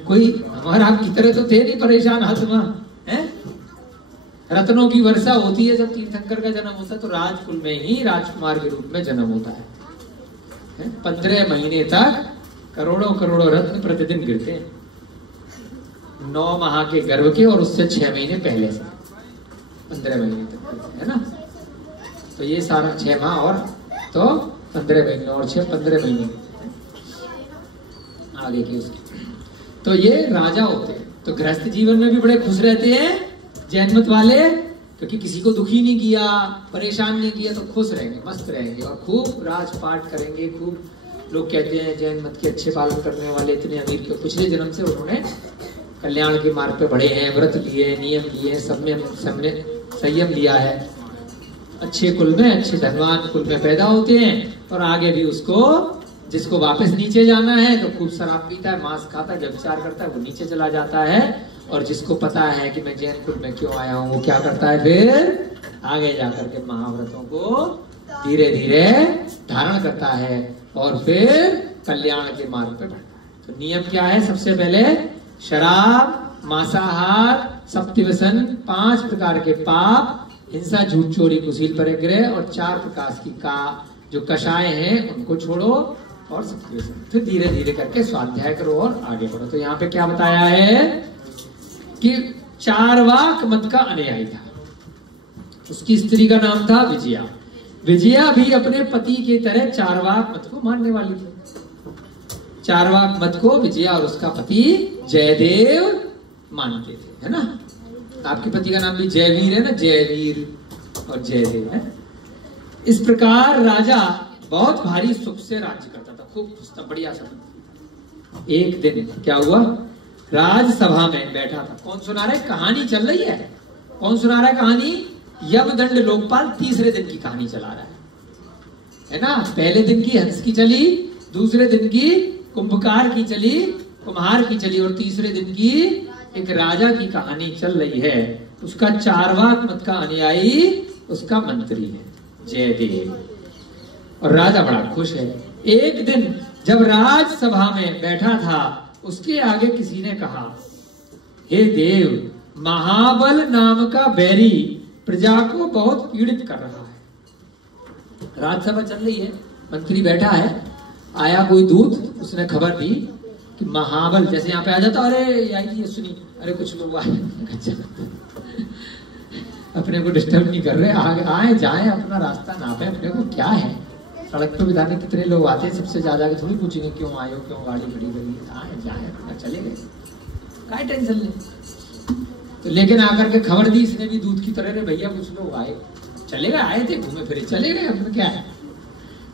कोई हमारा की तरह तो थे नहीं परेशान हाथमा है। रत्नों की वर्षा होती है जब तीर्थंकर का जन्म होता है, तो राजकुल में ही राजकुमार के रूप में जन्म होता है। 15 महीने तक करोड़ों करोड़ों रत्न प्रतिदिन गिरते हैं, 9 माह के गर्भ के, और उससे 6 महीने पहले से 15 महीने तक, है ना। तो ये सारा 6 माह और तो 15 महीने और 6 15 महीने आगे की उसकी। तो ये राजा होते हैं। तो गृहस्थ जीवन में भी बड़े खुश रहते हैं जैन मत वाले, क्योंकि किसी को दुखी नहीं किया, परेशान नहीं किया, तो खुश रहेंगे, मस्त रहेंगे और खूब राजपाट करेंगे। खूब लोग कहते हैं जैन मत के अच्छे पालन करने वाले इतने अमीर के पिछले जन्म से उन्होंने कल्याण के मार्ग पे बढ़े हैं, व्रत लिए, नियम लिए, सबने संयम लिया है, अच्छे कुल में, अच्छे धनवान कुल में पैदा होते हैं। और आगे भी उसको, जिसको वापस नीचे जाना है तो खूब शराब पीता है, मांस खाता है, व्यभिचार करता है, वो नीचे चला जाता है। और जिसको पता है कि मैं जैन कुल में क्यों आया हूँ, वो क्या करता है, फिर आगे जाकर के महाव्रतों को धीरे धीरे धारण करता है और फिर कल्याण के मार्ग पे बढ़ता है। तो नियम क्या है? सबसे पहले शराब, मांसाहार, सप्तव्यसन, 5 प्रकार के पाप, हिंसा, झूठ, चोरी, कुशील, परिग्रह और 4 प्रकार की का जो कषाय हैं उनको छोड़ो और सप्तव्यसन। फिर धीरे धीरे करके स्वाध्याय करो और आगे बढ़ो। तो यहाँ पे क्या बताया है कि चारवाक मत का अनुयायी था, उसकी स्त्री का नाम था विजया। विजया भी अपने पति की तरह चारवाक मत को मानने वाली थी। चारवाक मत को विजया और उसका पति जयदेव मानते थे, है ना। आपके पति का नाम भी जयवीर है ना, जयवीर और जयदेव है। इस प्रकार राजा बहुत भारी सुख से राज्य करता था, खूब बढ़िया सब। एक दिन क्या हुआ, राजसभा में बैठा था। कौन सुना रहा है? कहानी चल रही है। कौन सुना रहा है कहानी? यमदंड लोकपाल तीसरे दिन की कहानी चला रहा है ना। पहले दिन की हंस की चली, दूसरे दिन की कुंभकार की चली, कुम्हार की चली, और तीसरे दिन की एक राजा की कहानी चल रही है। उसका चारवाक मत का अनुयायी उसका मंत्री है जयदेव, और राजा बड़ा खुश है। एक दिन जब राजसभा में बैठा था, उसके आगे किसी ने कहा, हे देव, महाबल नाम का बैरी प्रजा को बहुत पीड़ित कर रहा है। राजसभा चल रही है, मंत्री बैठा है, आया कोई दूत, उसने खबर दी कि महाबल, जैसे यहाँ पे आ जाता, अरे ये सुनी, अरे कुछ लोग आए, अपने को डिस्टर्ब नहीं कर रहे, आए जाए, अपना रास्ता नापे, अपने को क्या है। सड़क पे बिताने कितने लोग आते हैं, सबसे ज्यादा के थोड़ी पूछेंगे क्यों आए हो, क्यों गाड़ी खड़ी करी, आए जाए, अपना चले गए, काय टेंशन ले। तो लेकिन आकर के खबर दी इसने भी दूध की तरह, रे भैया कुछ लोग आए, चले गए, आए थे घूमे फिरे चले गए, अपने क्या है।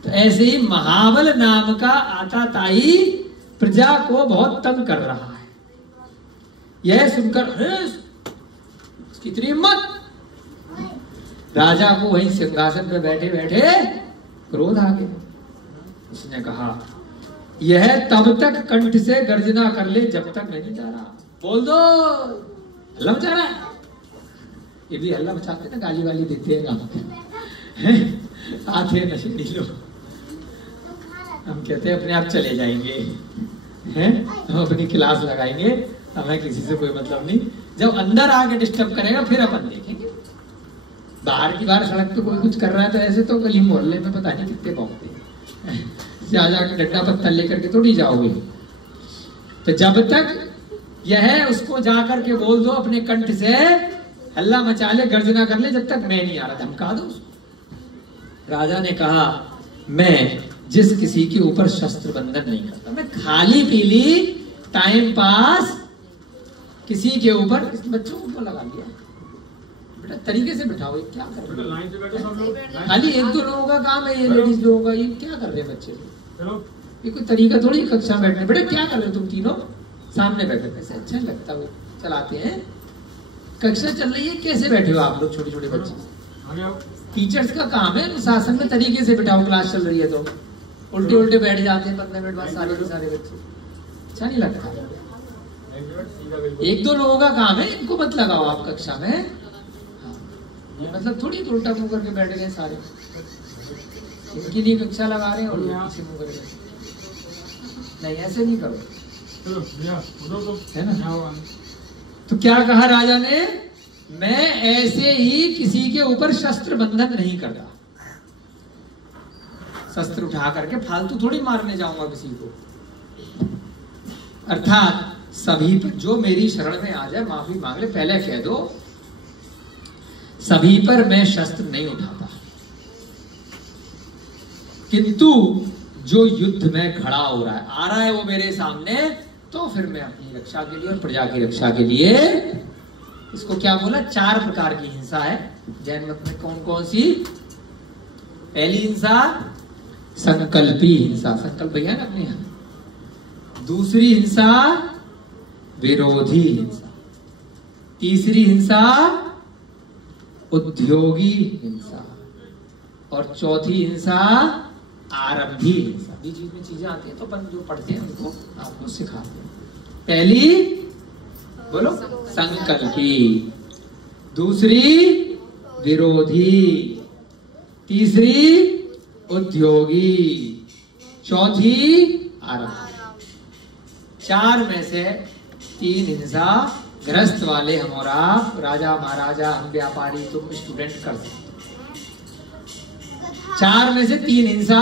तो ऐसे ही महाबल नाम का आता ताई प्रजा को बहुत तंग कर रहा है। यह सुनकर कितनी हिम्मत। राजा को वहीं सिंहासन पे बैठे बैठे क्रोध आ गया। उसने कहा, यह तब तक कंठ से गर्जना कर ले जब तक मैं नहीं जा रहा। बोल दो, हल्ला मचा रहा है। ये भी हल्ला मचाते ना, गाली वाली देते हैं गाँव के, आते हैं नशेड़ी लोग। हम कहते हैं अपने आप चले जाएंगे, हैं, हम अपनी क्लास लगाएंगे, हमें किसी से कोई मतलब नहीं। जब अंदर आके डिस्टर्ब करेगा फिर अपन देखेंगे। बाहर की बार सड़क पे कोई कुछ कर रहा है तो ऐसे तो गली मोहल्ले में पता नहीं कितने भौंकते हैं, जाके डंडा पत्ता लेकर के थोड़ी जाओगे। तो जब तक यह उसको जाकर के बोल दो अपने कंठ से, हल्ला मचा ले, गर्जना कर ले, जब तक मैं नहीं आ रहा, धमका दो उसको। राजा ने कहा, मैं जिस किसी के ऊपर शस्त्र बंधन नहीं करता, मैं खाली पीली टाइम पास किसी के ऊपर, बच्चों को लगा लिया, बेटा तरीके से बिठाओ, ये क्या कर रहे हैं? खाली एक दो लोगों का काम है, ये लेडीज लोगों का, ये क्या कर रहे हैं बच्चे? ये कोई तरीका थोड़ी कक्षा में बैठने। बेटा क्या कर रहे हो तुम तीनों? सामने बैठे, कैसे अच्छा लगता है, चलाते हैं, कक्षा चल रही है, कैसे बैठे हो आप लोग छोटे छोटे बच्चे? टीचर्स का काम है अनुशासन में तरीके से बिठाओ, क्लास चल रही है तो उल्टे उल्टे बैठ जाते हैं 15 मिनट बाद सारे के सारे बच्चे, अच्छा नहीं लगता। एक दो लोगों का काम है, इनको मत लगाओ आप कक्षा में, मतलब थोड़ी उल्टा मुंह करके बैठ गए सारे, इनकी लिए कक्षा लगा रहे हैं और पीछे मुंह करके, नहीं ऐसे नहीं करो, है ना। तो क्या कहा राजा ने, मैं ऐसे ही किसी के ऊपर शस्त्र बंधन नहीं करता, शस्त्र उठा करके फालतू थोड़ी मारने जाऊंगा किसी को। अर्थात सभी पर जो मेरी शरण में आ जाए माफी मांग ले, पहले कह दो सभी पर मैं शस्त्र नहीं उठाता, किंतु जो युद्ध में खड़ा हो रहा है, आ रहा है वो मेरे सामने, तो फिर मैं अपनी रक्षा के लिए और प्रजा की रक्षा के लिए इसको क्या बोला? 4 प्रकार की हिंसा है जैन मत में। कौन कौन सी? पहली हिंसा संकल्पी हिंसा, संकल्प भैया ना अपने यहां। दूसरी हिंसा विरोधी हिंसा। तीसरी हिंसा उद्योगी हिंसा। और चौथी हिंसा आरंभी हिंसा। बीच बीच में चीजें आती हैं तो अपन जो पढ़ते हैं उनको आपको सिखाते हैं। पहली बोलो संकल्पी, दूसरी विरोधी, तीसरी उद्योगी, चौथी आरंभी। 4 में से 3 हिंसा गृहस्थ वाले हम और आप, राजा महाराजा, हम व्यापारी, तुम स्टूडेंट कर सकते। 4 में से 3 हिंसा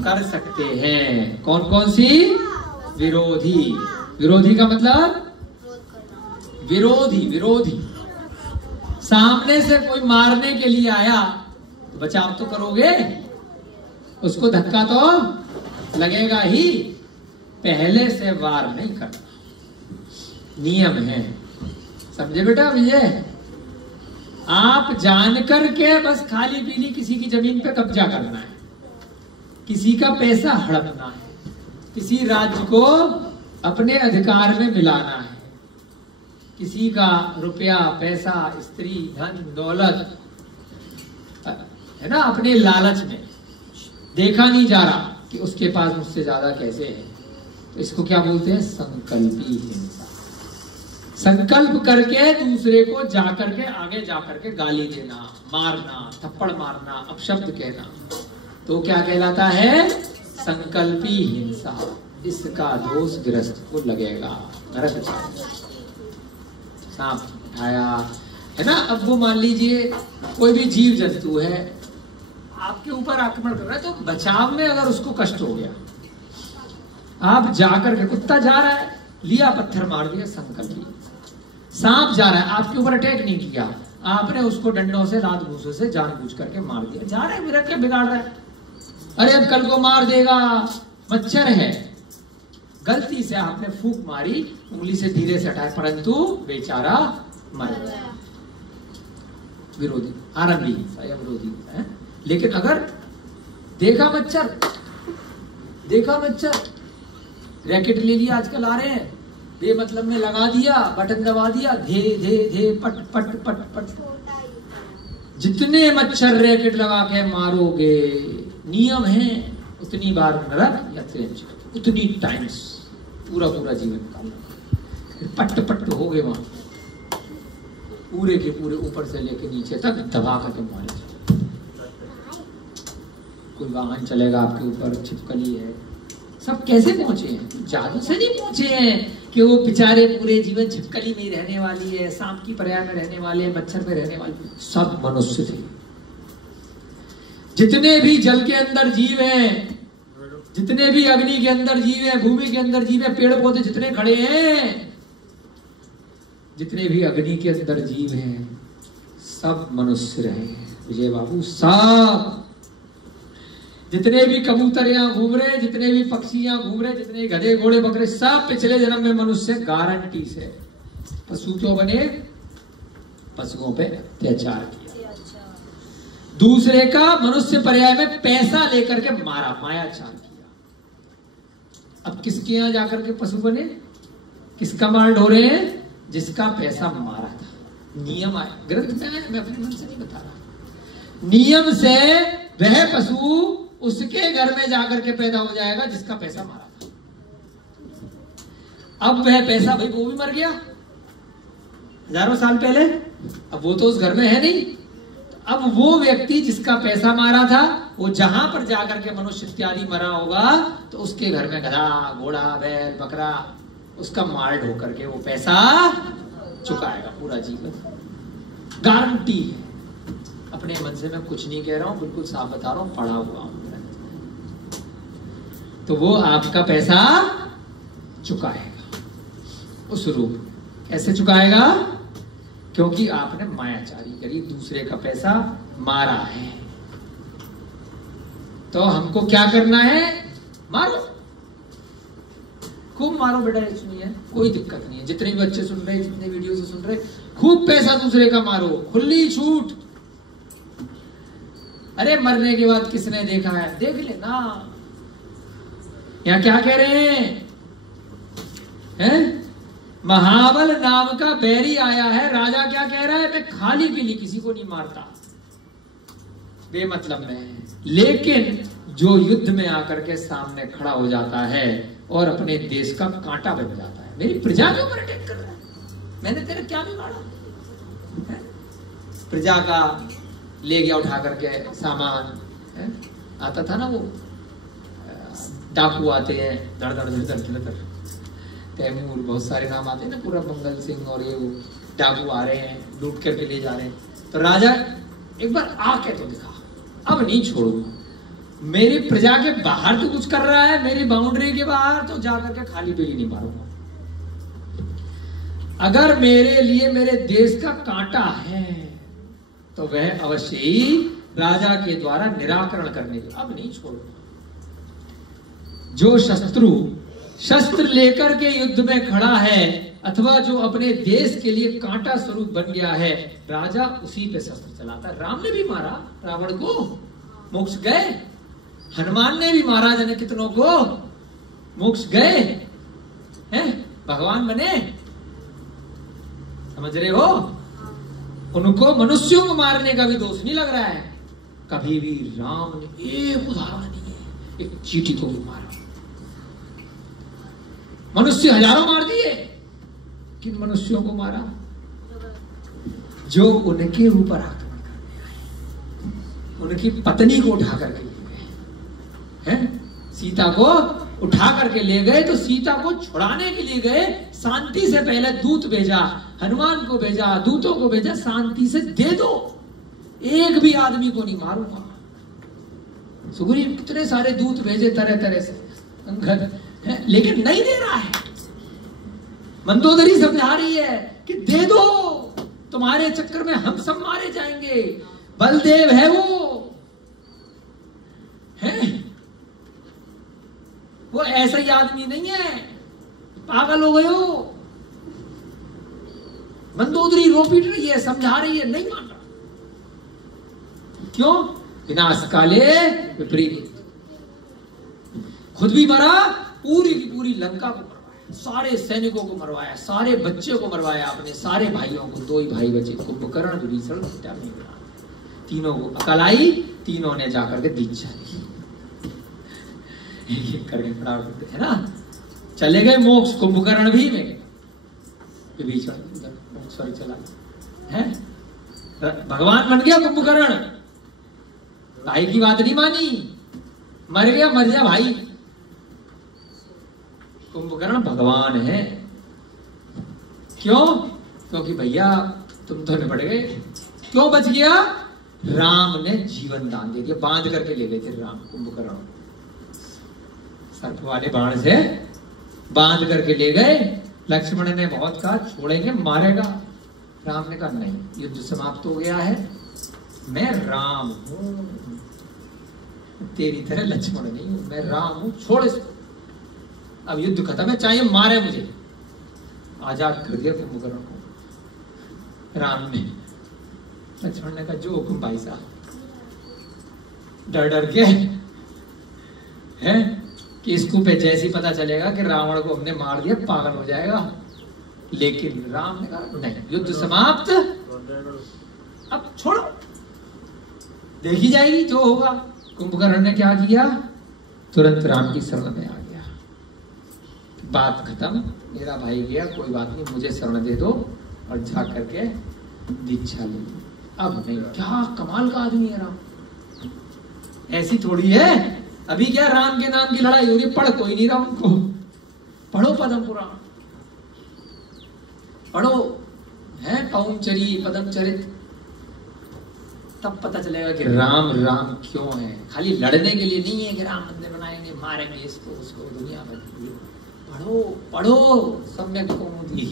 कर सकते हैं। कौन कौन सी? विरोधी। विरोधी का मतलब विरोधी सामने से कोई मारने के लिए आया तो बचाव तो करोगे, उसको धक्का तो लगेगा ही, पहले से वार नहीं करना, नियम है। समझे बेटा? विजय, आप जानकर के बस खाली पीली किसी की जमीन पे कब्जा करना है, किसी का पैसा हड़पना है, किसी राज्य को अपने अधिकार में मिलाना है, किसी का रुपया पैसा स्त्री धन दौलत है ना अपने लालच में देखा नहीं जा रहा कि उसके पास मुझसे ज्यादा कैसे है, तो इसको क्या बोलते हैं? संकल्पी हिंसा। संकल्प करके दूसरे को जाकर के आगे जाकर के गाली देना, मारना, थप्पड़ मारना, अपशब्द कहना, तो क्या कहलाता है? संकल्पी हिंसा। इसका दोष गृहस्थ को लगेगा, नरक जाएगा। सांप उठाया है ना, अब वो मान लीजिए कोई भी जीव जंतु है आपके ऊपर आक्रमण कर रहा है, तो बचाव में अगर उसको कष्ट हो गया, आप जाकर के, कुत्ता जा रहा है लिया पत्थर मार दिया, संकल्प। सांप जा रहा है आपके ऊपर अटैक नहीं किया, आपने उसको डंडों से रात भूसों से जानबूझ करके मार दिया, जा रहा है मेरा क्या बिगाड़ रहा है, अरे अब कल को मार देगा, मच्छर है, गलती से आपने फूंक मारी, उंगली से धीरे से हटाए, परंतु बेचारा मर गया। विरोधी, आरंभी हिंसा या विरोधी है। लेकिन अगर देखा मच्छर, रैकेट ले लिया, आजकल आ रहे हैं, बेमतलब में लगा दिया, बटन दबा दिया, धे धे धे पट पट पट पट, जितने मच्छर रैकेट लगा के मारोगे, नियम है उतनी बार नरक या त्रिंच, उतनी टाइम्स पूरा जीवन काटना, पट पट हो गए वहां, पूरे के पूरे ऊपर से लेके नीचे तक दबा करके मारे। कोई वाहन चलेगा आपके ऊपर, छिपकली है, सब कैसे पहुंचे हैं? जादू से नहीं पहुंचे हैं कि वो बेचारे पूरे जीवन छिपकली में ही रहने वाली है, सांप की पर्याय में रहने वाले, मच्छर में रहने वाले, सब मनुष्य थे। जितने भी जल के अंदर जीव हैं, जितने भी अग्नि के अंदर जीव हैं, भूमि के अंदर जीव हैं, पेड़ पौधे जितने खड़े हैं, जितने भी अग्नि के अंदर जीव हैं, सब मनुष्य रहे विजय बाबू। सब जितने भी कबूतर यहाँ घूम रहे, जितने भी पक्षी यहाँ घूम रहे, जितने गधे घोड़े बकरे, सब पिछले जन्म में मनुष्य, गारंटी से। पशु क्यों बने? पशुओं पे अत्याचार किया, दूसरे का मनुष्य पर्याय में पैसा लेकर के मारा, मायाचार किया। अब किसके यहाँ जाकर के पशु बने? किसका मार ढो रहे हैं? जिसका पैसा मारा था। नियम आया, ग्रंथ में आया, मैं अपने मन से नहीं बता रहा। नियम से वह पशु उसके घर में जाकर के पैदा हो जाएगा जिसका पैसा मारा था। अब वह पैसा, भाई वो भी मर गया हजारों साल पहले, अब वो तो उस घर में है नहीं। अब वो व्यक्ति जिसका पैसा मारा था, वो जहां पर जाकर के मनुष्य इत्यादि मरा होगा, तो उसके घर में गधा घोड़ा बैल बकरा उसका मार ढो करके वो पैसा चुकाएगा पूरा जीवन, गारंटी है। अपने मन से मैं कुछ नहीं कह रहा हूं, बिल्कुल साफ बता रहा हूं, पढ़ा हुआ हूं। तो वो आपका पैसा चुकाएगा उस रूप। कैसे चुकाएगा? क्योंकि आपने मायाचारी करी, दूसरे का पैसा मारा है। तो हमको क्या करना है? मारो, खूब मारो बेटा, ये सुनिए, कोई दिक्कत नहीं है। जितने भी बच्चे सुन रहे, जितने वीडियो से सुन रहे, खूब पैसा दूसरे का मारो, खुली छूट। अरे मरने के बाद किसने देखा है, देख लेना। यहाँ क्या कह रहे हैं? महाबल नाम का बैरी आया है, राजा क्या कह रहा है? मैं खाली पीली किसी को नहीं मारता, बेमतलब में। लेकिन जो युद्ध में आकर के सामने खड़ा हो जाता है और अपने देश का कांटा बन जाता है, मेरी प्रजा के ऊपर अटैक कर रहा है, मैंने तेरा क्या बिगाड़ा? प्रजा का ले गया उठा करके सामान, आता था ना वो डाकू आते हैं, धड़ धड़ धड़ धड़ धड़, तैमूर, बहुत सारे नाम आते हैं ना, पूरा मंगल सिंह, और ये वो डाकू आ रहे हैं, लूट करके ले जा रहे हैं। तो राजा एक बार आके तो दिखा, अब नहीं छोड़ूंगा, मेरी प्रजा के बाहर तो कुछ कर रहा है, मेरी बाउंड्री के बाहर तो जाकर के खाली पीली नहीं मारूंगा। अगर मेरे लिए मेरे देश का कांटा है तो वह अवश्य ही राजा के द्वारा निराकरण करने के, अब नहीं छोड़ूंगा। जो शस्त्र लेकर के युद्ध में खड़ा है अथवा जो अपने देश के लिए कांटा स्वरूप बन गया है, राजा उसी पे शस्त्र चलाता है। राम ने भी मारा रावण को, मोक्ष गए। हनुमान ने भी मारा, जाने कितनों को, मोक्ष गए हैं, भगवान बने। समझ रहे हो? उनको मनुष्यों को मारने का भी दोष नहीं लग रहा है। कभी भी राम ने एक उदाहरण नहीं है, एक चींटी को भी मारा। मनुष्य हजारों मार दिए, किन मनुष्यों को मारा? जो उनके ऊपर आक्रमण करने आए, उनकी पत्नी को उठा करके ले गए हैं, सीता को उठा करके ले गए। तो सीता को छुड़ाने के लिए गए, शांति से पहले दूत भेजा, हनुमान को भेजा, दूतों को भेजा, शांति से दे दो, एक भी आदमी को नहीं मारूंगा। सुग्रीव कितने सारे दूत भेजे तरह तरह से, लेकिन नहीं दे रहा है। मंदोदरी समझा रही है कि दे दो, तुम्हारे चक्कर में हम सब मारे जाएंगे। बलदेव है वो, है वो ऐसा ही आदमी नहीं है, पागल हो गए हो। मंदोदरी रो पीट रही है, समझा रही है, नहीं मान रहा। क्यों? विनाश काले विपरीत। खुद भी मरा, पूरी की पूरी लंका को मरवाया, सारे सैनिकों को मरवाया, सारे बच्चे को मरवाया, अपने सारे भाइयों को। 2 ही भाई बचे, कुंभकर्ण, विभीषण, तीनों को अकल आई, तीनों ने जाकर के दीक्षा ली। एक करके खड़ा होते है ना, चले गए मोक्ष। कुंभकर्ण भी में विभीषण सॉरी चला है, भगवान बन गया कुंभकर्ण। भाई की बात नहीं मानी, मर गया, मर जा भाई। कुंभकर्ण भगवान है। क्यों? क्योंकि भैया तुम तो निपट गए। क्यों बच गया? राम ने जीवन दान दे दिया, बांध करके ले गए थे राम कुंभकर्ण, सर्प वाले बाण से बांध करके ले गए। लक्ष्मण ने बहुत कहा छोड़ेंगे, मारेगा। राम ने कहा नहीं, युद्ध समाप्त हो गया है, मैं राम हूं, तेरी तरह लक्ष्मण नहीं हूं, मैं राम हूं, छोड़ इसको। अब युद्ध खत्म है, चाहे मारे मुझे। आजाद कर दिया कुंभकर्ण को राम ने। लक्ष्मण ने कहा जो हुक्म भाई साहब। डर डर के है कि इसको पे जैसे ही पता चलेगा कि रावण को हमने मार दिया, पागल हो जाएगा। लेकिन राम ने कहा नहीं, युद्ध समाप्त, अब छोड़ो, देखी जाएगी जो होगा। कुंभकर्ण ने क्या किया? तुरंत राम की शरण में आ गया। बात खत्म, मेरा भाई गया, कोई बात नहीं, मुझे शरण दे दो और जा करके दीक्षा ले। अब नहीं, क्या कमाल का आदमी है राम, ऐसी थोड़ी है। अभी क्या राम के नाम की लड़ाई हो रही है, पढ़ कोई नहीं रहा उनको। पढ़ो पद्म पुराण, पढ़ो है पौंचरी पद्म चरित, तब पता चलेगा कि राम राम क्यों है। खाली लड़ने के लिए नहीं है कि राम मंदिर बनाएंगे, मारेंगे इसको उसको, दुनिया भर। पढ़ो पढ़ो, सम्यक कौमुदी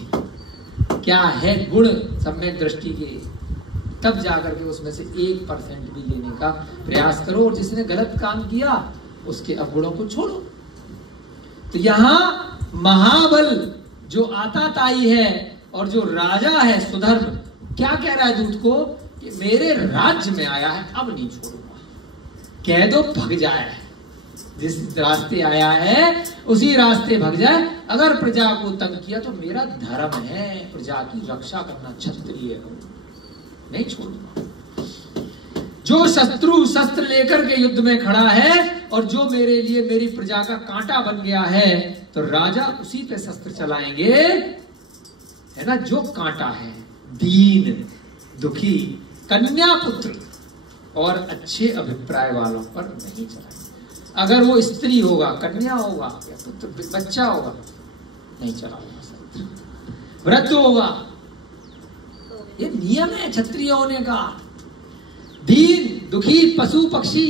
क्या है गुण सम्यक दृष्टि के, तब जाकर के उसमें से 1% भी लेने का प्रयास करो। और जिसने गलत काम किया उसके अवगुणों को छोड़ो। तो यहां महाबल जो आताताई है और जो राजा है सुधर्म, क्या कह रहा है दूत को कि मेरे राज्य में आया है, अब नहीं छोड़ूंगा, कह दो भग जाए, जिस रास्ते आया है उसी रास्ते भग जाए। अगर प्रजा को तंग किया तो मेरा धर्म है प्रजा की रक्षा करना, क्षत्रिय हूं, नहीं छोड़ूंगा। जो शत्रु शस्त्र लेकर के युद्ध में खड़ा है और जो मेरे लिए मेरी प्रजा का कांटा बन गया है, तो राजा उसी पे शस्त्र चलाएंगे, है ना। जो कांटा है, दीन दुखी कन्या पुत्र और अच्छे अभिप्राय वालों पर नहीं चलाएंगे। अगर वो स्त्री होगा, कन्या होगा या पुत्र बच्चा होगा, नहीं चलाऊंगा शस्त्र। वृद्ध होगा, ये नियम है क्षत्रिय होने का। दीन दुखी पशु पक्षी,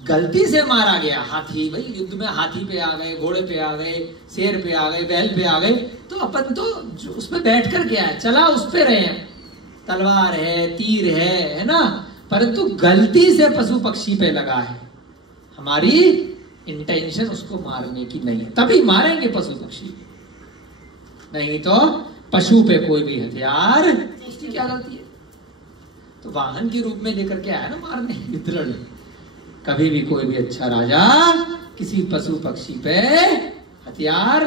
गलती से मारा गया, हाथी, भाई युद्ध में हाथी पे आ गए, घोड़े पे आ गए, शेर पे आ गए, बैल पे आ गए, तो अपन तो उस पे बैठ कर गया है, चला उस पे रहे हैं, तलवार है, तीर है ना, परंतु गलती से पशु पक्षी पे लगा है, हमारी इंटेंशन उसको मारने की नहीं है, तभी मारेंगे पशु पक्षी, नहीं तो पशु पे कोई भी हथियार, उसकी क्या गलती है। तो वाहन के रूप में लेकर के आया ना मारने, वितरण। कभी भी कोई भी अच्छा राजा किसी पशु पक्षी पे हथियार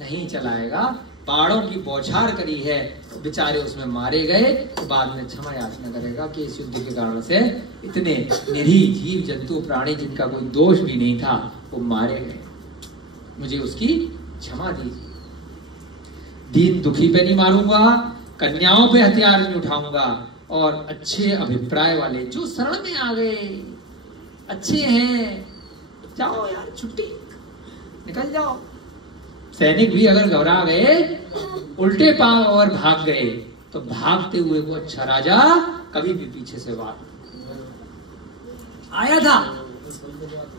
नहीं चलाएगा। बाड़ों की बौछार करी है तो बेचारे उसमें मारे गए, तो बाद में क्षमा याचना करेगा कि इस युद्ध के कारण से इतने निरीह जीव जंतु प्राणी जिनका कोई दोष भी नहीं था वो मारे गए, मुझे उसकी क्षमा दीजिए। दीन दुखी पे नहीं मारूंगा, कन्याओं पे हथियार नहीं उठाऊंगा, और अच्छे अभिप्राय वाले जो शरण में आ गए, अच्छे हैं, जाओ यार छुट्टी, निकल जाओ। सैनिक भी अगर घबरा गए, उल्टे पांव और भाग गए, तो भागते हुए वो अच्छा राजा कभी भी पीछे से वार आया था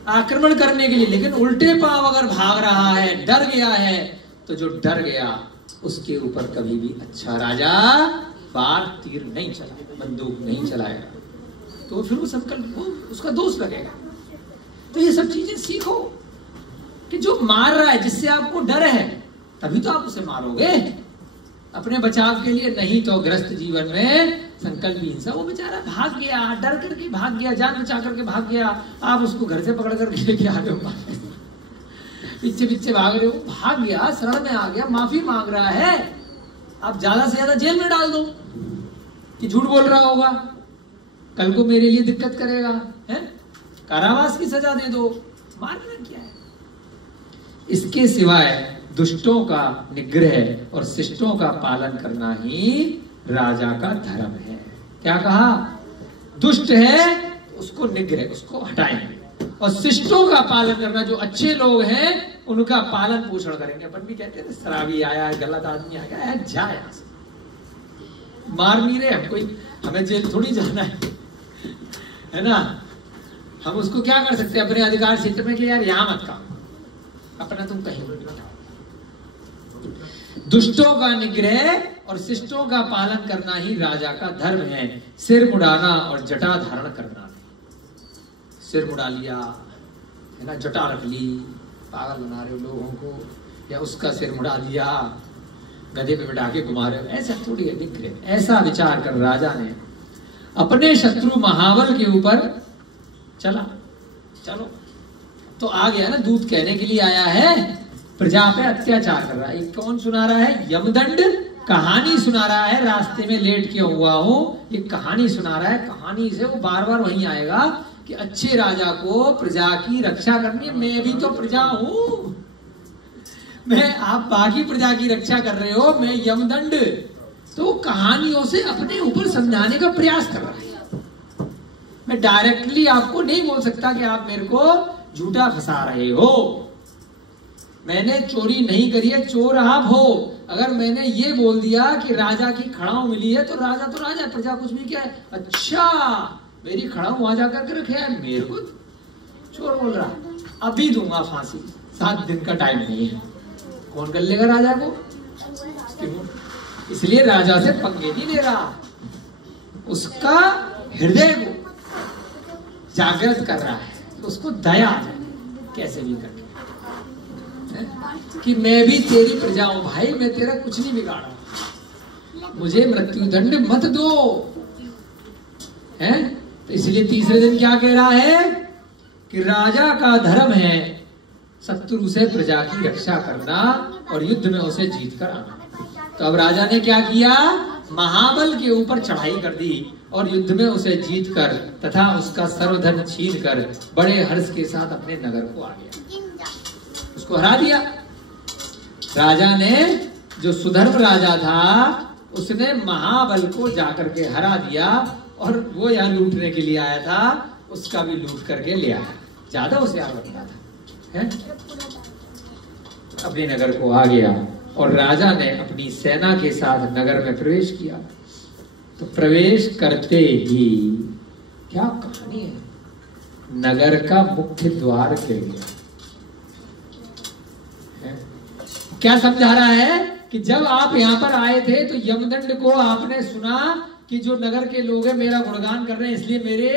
आक्रमण करने के लिए, लेकिन उल्टे पांव अगर भाग रहा है, डर गया है, तो जो डर गया उसके ऊपर कभी भी अच्छा राजा बार तीर नहीं चलाएगा, बंदूक नहीं चलाएगा, तो फिर वो संकल्प को उसका दोष लगेगा। तो ये सब चीजें सीखो कि जो मार रहा है, जिससे आपको डर है, तभी तो आप उसे मारोगे अपने बचाव के लिए, नहीं तो ग्रस्त जीवन में संकल्प हिंसा। वो बेचारा भाग गया, डर करके भाग गया, जान बचा करके भाग गया, आप उसको घर से पकड़ करके लेके आ रहे हो, पीछे पीछे भाग रहे हो, भाग गया, शरण में आ गया, माफी मांग रहा है, आप ज्यादा से ज्यादा जेल में डाल दो कि झूठ बोल रहा होगा, कल को मेरे लिए दिक्कत करेगा, है, कारावास की सजा दे दो, मारना क्या है। इसके सिवाय दुष्टों का निग्रह और शिष्टों का पालन करना ही राजा का धर्म है। क्या कहा, दुष्ट है उसको निग्रह, उसको हटाएंगे, और शिष्टों का पालन करना, जो अच्छे लोग हैं उनका पालन पोषण करेंगे। अपन भी कहते हैं शराबी आया है, गलत आदमी आ गया है, जा यहां से, मार नहीं रहे हम, कोई हमें जेल थोड़ी जाना है ना, हम उसको क्या कर सकते हैं अपने अधिकार क्षेत्र में कि यार यहां मत काम, अपना तुम कहीं मत। दुष्टों का निग्रह और शिष्टों का पालन करना ही राजा का धर्म है। सिर मुड़ाना और जटा धारण करना, सिर मुड़ा लिया है ना, जटा रख ली, पागल बना रहे हो लोगों को, या उसका सिर मुड़ा दिया, गधे पे बिठा के घुमा रहे हो, ऐसा थोड़ी है निग्रह। ऐसा विचार कर राजा ने अपने शत्रु महाबल के ऊपर चला, चलो तो आ गया ना, दूत कहने के लिए आया है, प्रजा पे अत्याचार कर रहा है। कौन सुना रहा है, यमदंड कहानी सुना रहा है, रास्ते में लेट क्यों हुआ हो, ये कहानी सुना रहा है। कहानी से वो बार बार वहीं आएगा कि अच्छे राजा को प्रजा की रक्षा करनी है, मैं भी तो प्रजा हूं, मैं, आप बाकी प्रजा की रक्षा कर रहे हो, मैं यमदंड। तो कहानियों से अपने ऊपर समझाने का प्रयास कर रहा है। मैं डायरेक्टली आपको नहीं बोल सकता कि आप मेरे को झूठा फंसा रहे हो, मैंने चोरी नहीं करी है, चोर आप हो। अगर मैंने ये बोल दिया कि राजा की खड़ाऊ मिली है, तो राजा है, प्रजा कुछ भी क्या है, अच्छा मेरी खड़ाऊ वहां जाकर के रखे है, मेरे को चोर बोल रहा, अभी दूंगा फांसी, 7 दिन का टाइम नहीं है। कौन कर लेगा राजा को, इसलिए राजा से पंगे नहीं ले रहा, उसका हृदय को जागृत कर रहा है, तो उसको दया आ जाए कैसे भी करके। कि मैं भी तेरी प्रजा हूं भाई, मैं तेरा कुछ नहीं बिगाड़ा, मुझे मृत्यु दंड मत दो। हैं? तो इसलिए तीसरे दिन क्या कह रहा है कि राजा का धर्म है शत्रु से प्रजा की रक्षा करना और युद्ध में उसे जीत कर आना। तो अब राजा ने क्या किया, महाबल के ऊपर चढ़ाई कर दी और युद्ध में उसे जीत कर तथा उसका सर्वधन छीन कर बड़े हर्ष के साथ अपने नगर को आ गया, उसको हरा दिया। राजा ने, जो सुधर्म राजा था, उसने महाबल को जाकर के हरा दिया और वो यहाँ लूटने के लिए आया था, उसका भी लूट करके ले आया। ज्यादा होशियार बनता था, है? अपने नगर को आ गया और राजा ने अपनी सेना के साथ नगर में प्रवेश किया। तो प्रवेश करते ही क्या कहानी है, नगर का मुख्य द्वार गिर गया। क्या समझा रहा है कि जब आप यहाँ पर आए थे तो यमदंड को आपने सुना कि जो नगर के लोग हैं मेरा गुणगान कर रहे हैं, इसलिए मेरे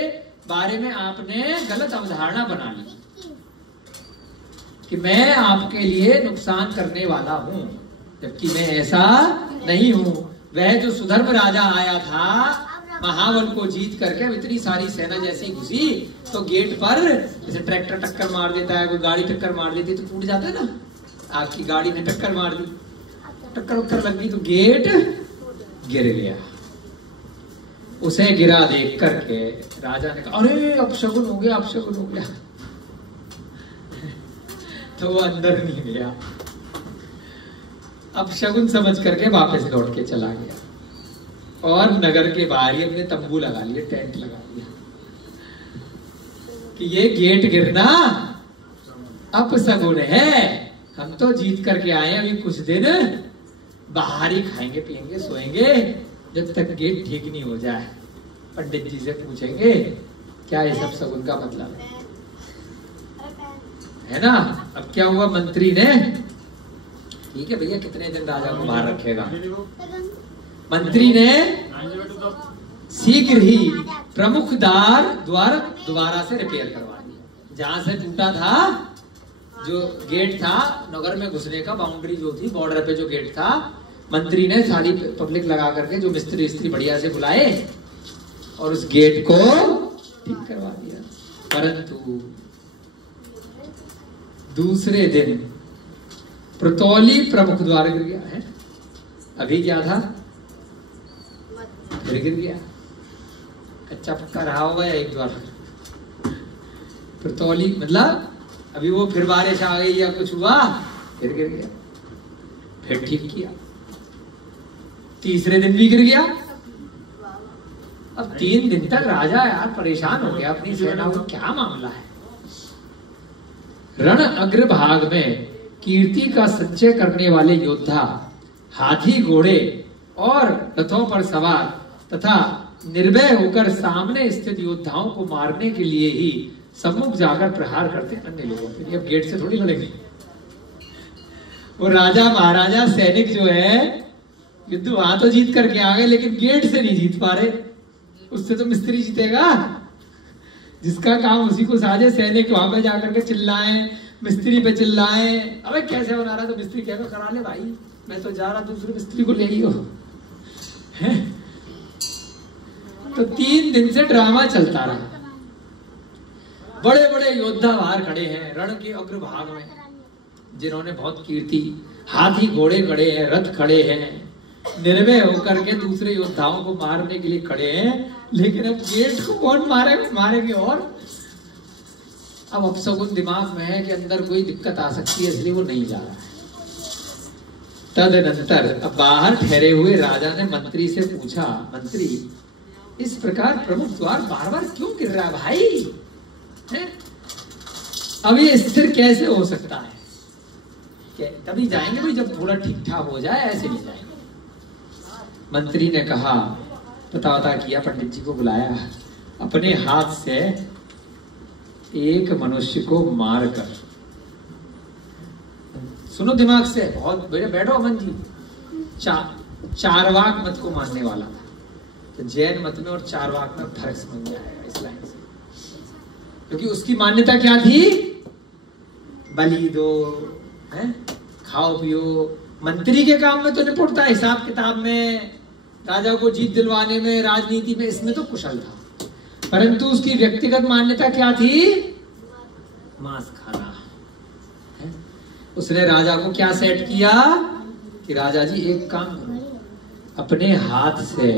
बारे में आपने गलत अवधारणा बना ली कि मैं आपके लिए नुकसान करने वाला हूं, जबकि मैं ऐसा नहीं हूं। वह जो सुधर्म राजा आया था महाबल को जीत करके, इतनी सारी सेना जैसी घुसी तो गेट पर जैसे ट्रैक्टर टक्कर मार देता है, कोई गाड़ी टक्कर मार देती तो टूट जाता है ना, आपकी गाड़ी ने टक्कर मार दी, टक्कर उक्कर लग गई तो गेट गिर गया। उसे गिरा देख करके राजा ने कहा अरे अपशगुन हो गया, अपशगुन हो गया। तो वो अंदर नहीं गया, अपशगुन समझ करके वापस लौट के चला गया और नगर के बाहर ही अपने तंबू लगा लिए, टेंट लगा लिया कि ये गेट गिरना अपशगुन है, हम तो जीत करके आए, अभी कुछ दिन बाहर ही खाएंगे पिएंगे सोएंगे जब तक गेट ठीक नहीं हो जाए। पंडित जी से पूछेंगे क्या ये सब शगुन का मतलब है ना। अब क्या हुआ, मंत्री ने, ठीक है भैया कितने दिन राजा को बाहर रखेगा, मंत्री ने शीघ्र ही प्रमुख द्वार दोबारा से रिपेयर करवा दिया। जहां से टूटा था, जो गेट था नगर में घुसने का, बाउंड्री जो थी बॉर्डर पे जो गेट था, मंत्री ने सारी पब्लिक लगा करके जो मिस्त्री बढ़िया से बुलाए और उस गेट को ठीक करवा दिया। परंतु दूसरे दिन प्रतौली प्रमुख द्वार गिर गया है। अभी क्या था, फिर गिर गया, कच्चा पक्का रहा होगा या एक द्वार। प्रतौली मतलब अभी वो फिर बारिश आ गई या कुछ हुआ, फिर गिर गया, फिर ठीक किया, तीसरे दिन भी गिर गया। अब 3 दिन तक राजा यार परेशान हो गया अपनी सेना को, क्या मामला है। रण अग्रभाग में कीर्ति का संचय करने वाले योद्धा हाथी घोड़े और रथों पर सवार तथा निर्भय होकर सामने स्थित योद्धाओं को मारने के लिए ही सम्मुख जाकर प्रहार करते अन्य लोगों के लिए। अब गेट से थोड़ी लड़ेंगे, वो राजा महाराजा सैनिक जो है युद्ध वहां तो जीत करके आ गए लेकिन गेट से नहीं जीत पा रहे। उससे तो मिस्त्री जीतेगा, जिसका काम उसी को साझे। सैनिक वहां पे जाकर के चिल्लाएं, मिस्त्री पे चिल्लाएं, अबे कैसे बना रहा, तो मिस्त्री कहेगा करा ले भाई, मैं तो जा रहा, दूसरे मिस्त्री को ले ही हो। तो 3 दिन से ड्रामा चलता रहा। बड़े बड़े योद्धा बाहर खड़े हैं रण के अग्रभाग में, जिन्होंने बहुत कीर्ति, हाथी घोड़े खड़े हैं, रथ खड़े हैं, निर्भय होकर के दूसरे योद्धाओं को मारने के लिए खड़े हैं। लेकिन अब गेट को कौन मारेंगे। और अब अपशगुन दिमाग में है कि अंदर कोई दिक्कत आ सकती है, इसलिए वो नहीं जा रहा है। तदनंतर अब बाहर ठहरे हुए राजा ने मंत्री से पूछा, मंत्री इस प्रकार प्रमुख द्वार बार बार क्यों गिर रहा है भाई, है? अब ये स्थिर कैसे हो सकता है, तभी जाएंगे भाई जब थोड़ा ठीक ठाक हो जाए, ऐसे नहीं जाएंगे। मंत्री ने कहा, पता किया, पंडित जी को बुलाया, अपने हाथ से एक मनुष्य को मारकर, सुनो दिमाग से, बहुत बैठो अमन जी, चारवाक मत को मानने वाला था। तो जैन मत में और चारवाक में फर्क समझ में आएगा इस लाइन से, क्योंकि उसकी मान्यता क्या थी, बलि दो, है खाओ पियो। मंत्री के काम में तो निपुणता, हिसाब किताब में, राजा को जीत दिलवाने में, राजनीति में, इसमें तो कुशल था। परंतु उसकी व्यक्तिगत मान्यता क्या थी? मांस खाना। उसने राजा को क्या सेट किया कि राजा जी एक काम करो, अपने हाथ से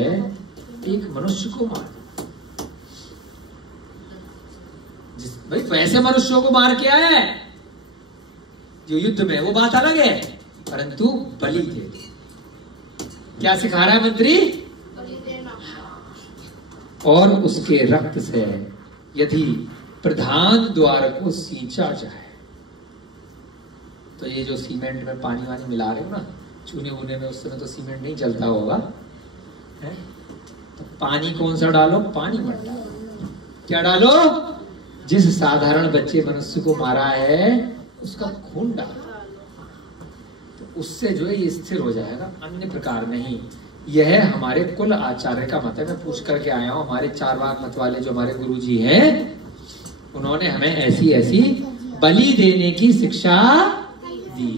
एक मनुष्य को मार। भाई वैसे मनुष्यों को मार के आया है जो युद्ध में, वो बात अलग है, परंतु बलि दे दे। क्या सिखा रहा है मंत्री? और उसके रक्त से यदि प्रधान द्वार को सींचा जाए, तो ये जो सीमेंट में पानी वानी मिला रहे हो ना चूने वूने में, उस समय तो सीमेंट नहीं चलता होगा है? तो पानी कौन सा डालो? पानी मत डालो। क्या डालो? जिस साधारण बच्चे मनुष्य को मारा है उसका खून डालो, तो उससे जो है ये स्थिर हो जाएगा, अन्य प्रकार नहीं। यह हमारे कुल आचार्य का मत है। मैं पूछ करके आया हूं, हमारे चारवाक मत वाले जो हमारे गुरुजी हैं, उन्होंने हमें ऐसी ऐसी बलि देने की शिक्षा दी।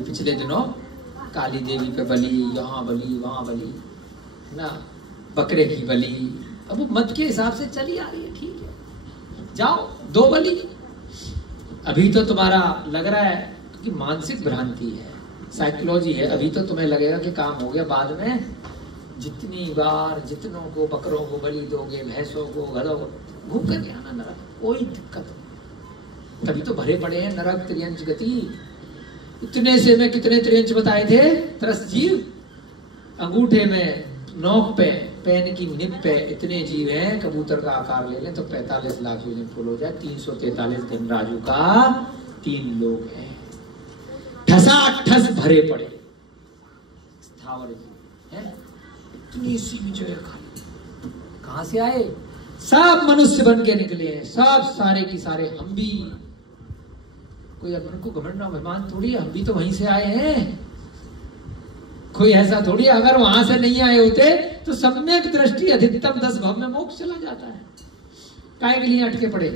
पिछले दिनों काली देवी पे बलि, यहाँ बलि, वहां बलि, है ना, बकरे की बलि। अब वो मत के हिसाब से चली आ रही है, ठीक है, जाओ 2 बलि। अभी तो तुम्हारा लग रहा है कि मानसिक भ्रांति है, साइकोलॉजी है। अभी तो तुम्हें लगेगा कि काम हो गया, बाद में जितनी बार जितनों को बकरों को बलि दोगे, भैंसों को, गधों को, भूख करके आना नरक, कोई दिक्कत नहीं। तभी तो भरे पड़े हैं नरक त्रियंच गति। इतने से मैं कितने त्रियंच बताए थे? 30 जीव, अंगूठे में, नोक पे, पैन की निप पे इतने जीव हैं। कबूतर का आकार ले लें तो 45 लाख योजन फुल हो जाए। 343 धनराजू का 3 लोग हैं, ठसाठस भरे पड़े स्थावर जीव हैं। इतनी सी में जो है खाली कहां से आए? सब मनुष्य बन के निकले हैं, सब सारे की सारे। हम भी कोई अपन को घमंड अभिमान थोड़ी, हम भी तो वहीं से आए हैं। कोई ऐसा थोड़ी, अगर वहां से नहीं आए होते तो सम्यक दृष्टि अधिकतम 10 भव में मोक्ष चला जाता है। काहे के लिए अटके पड़े?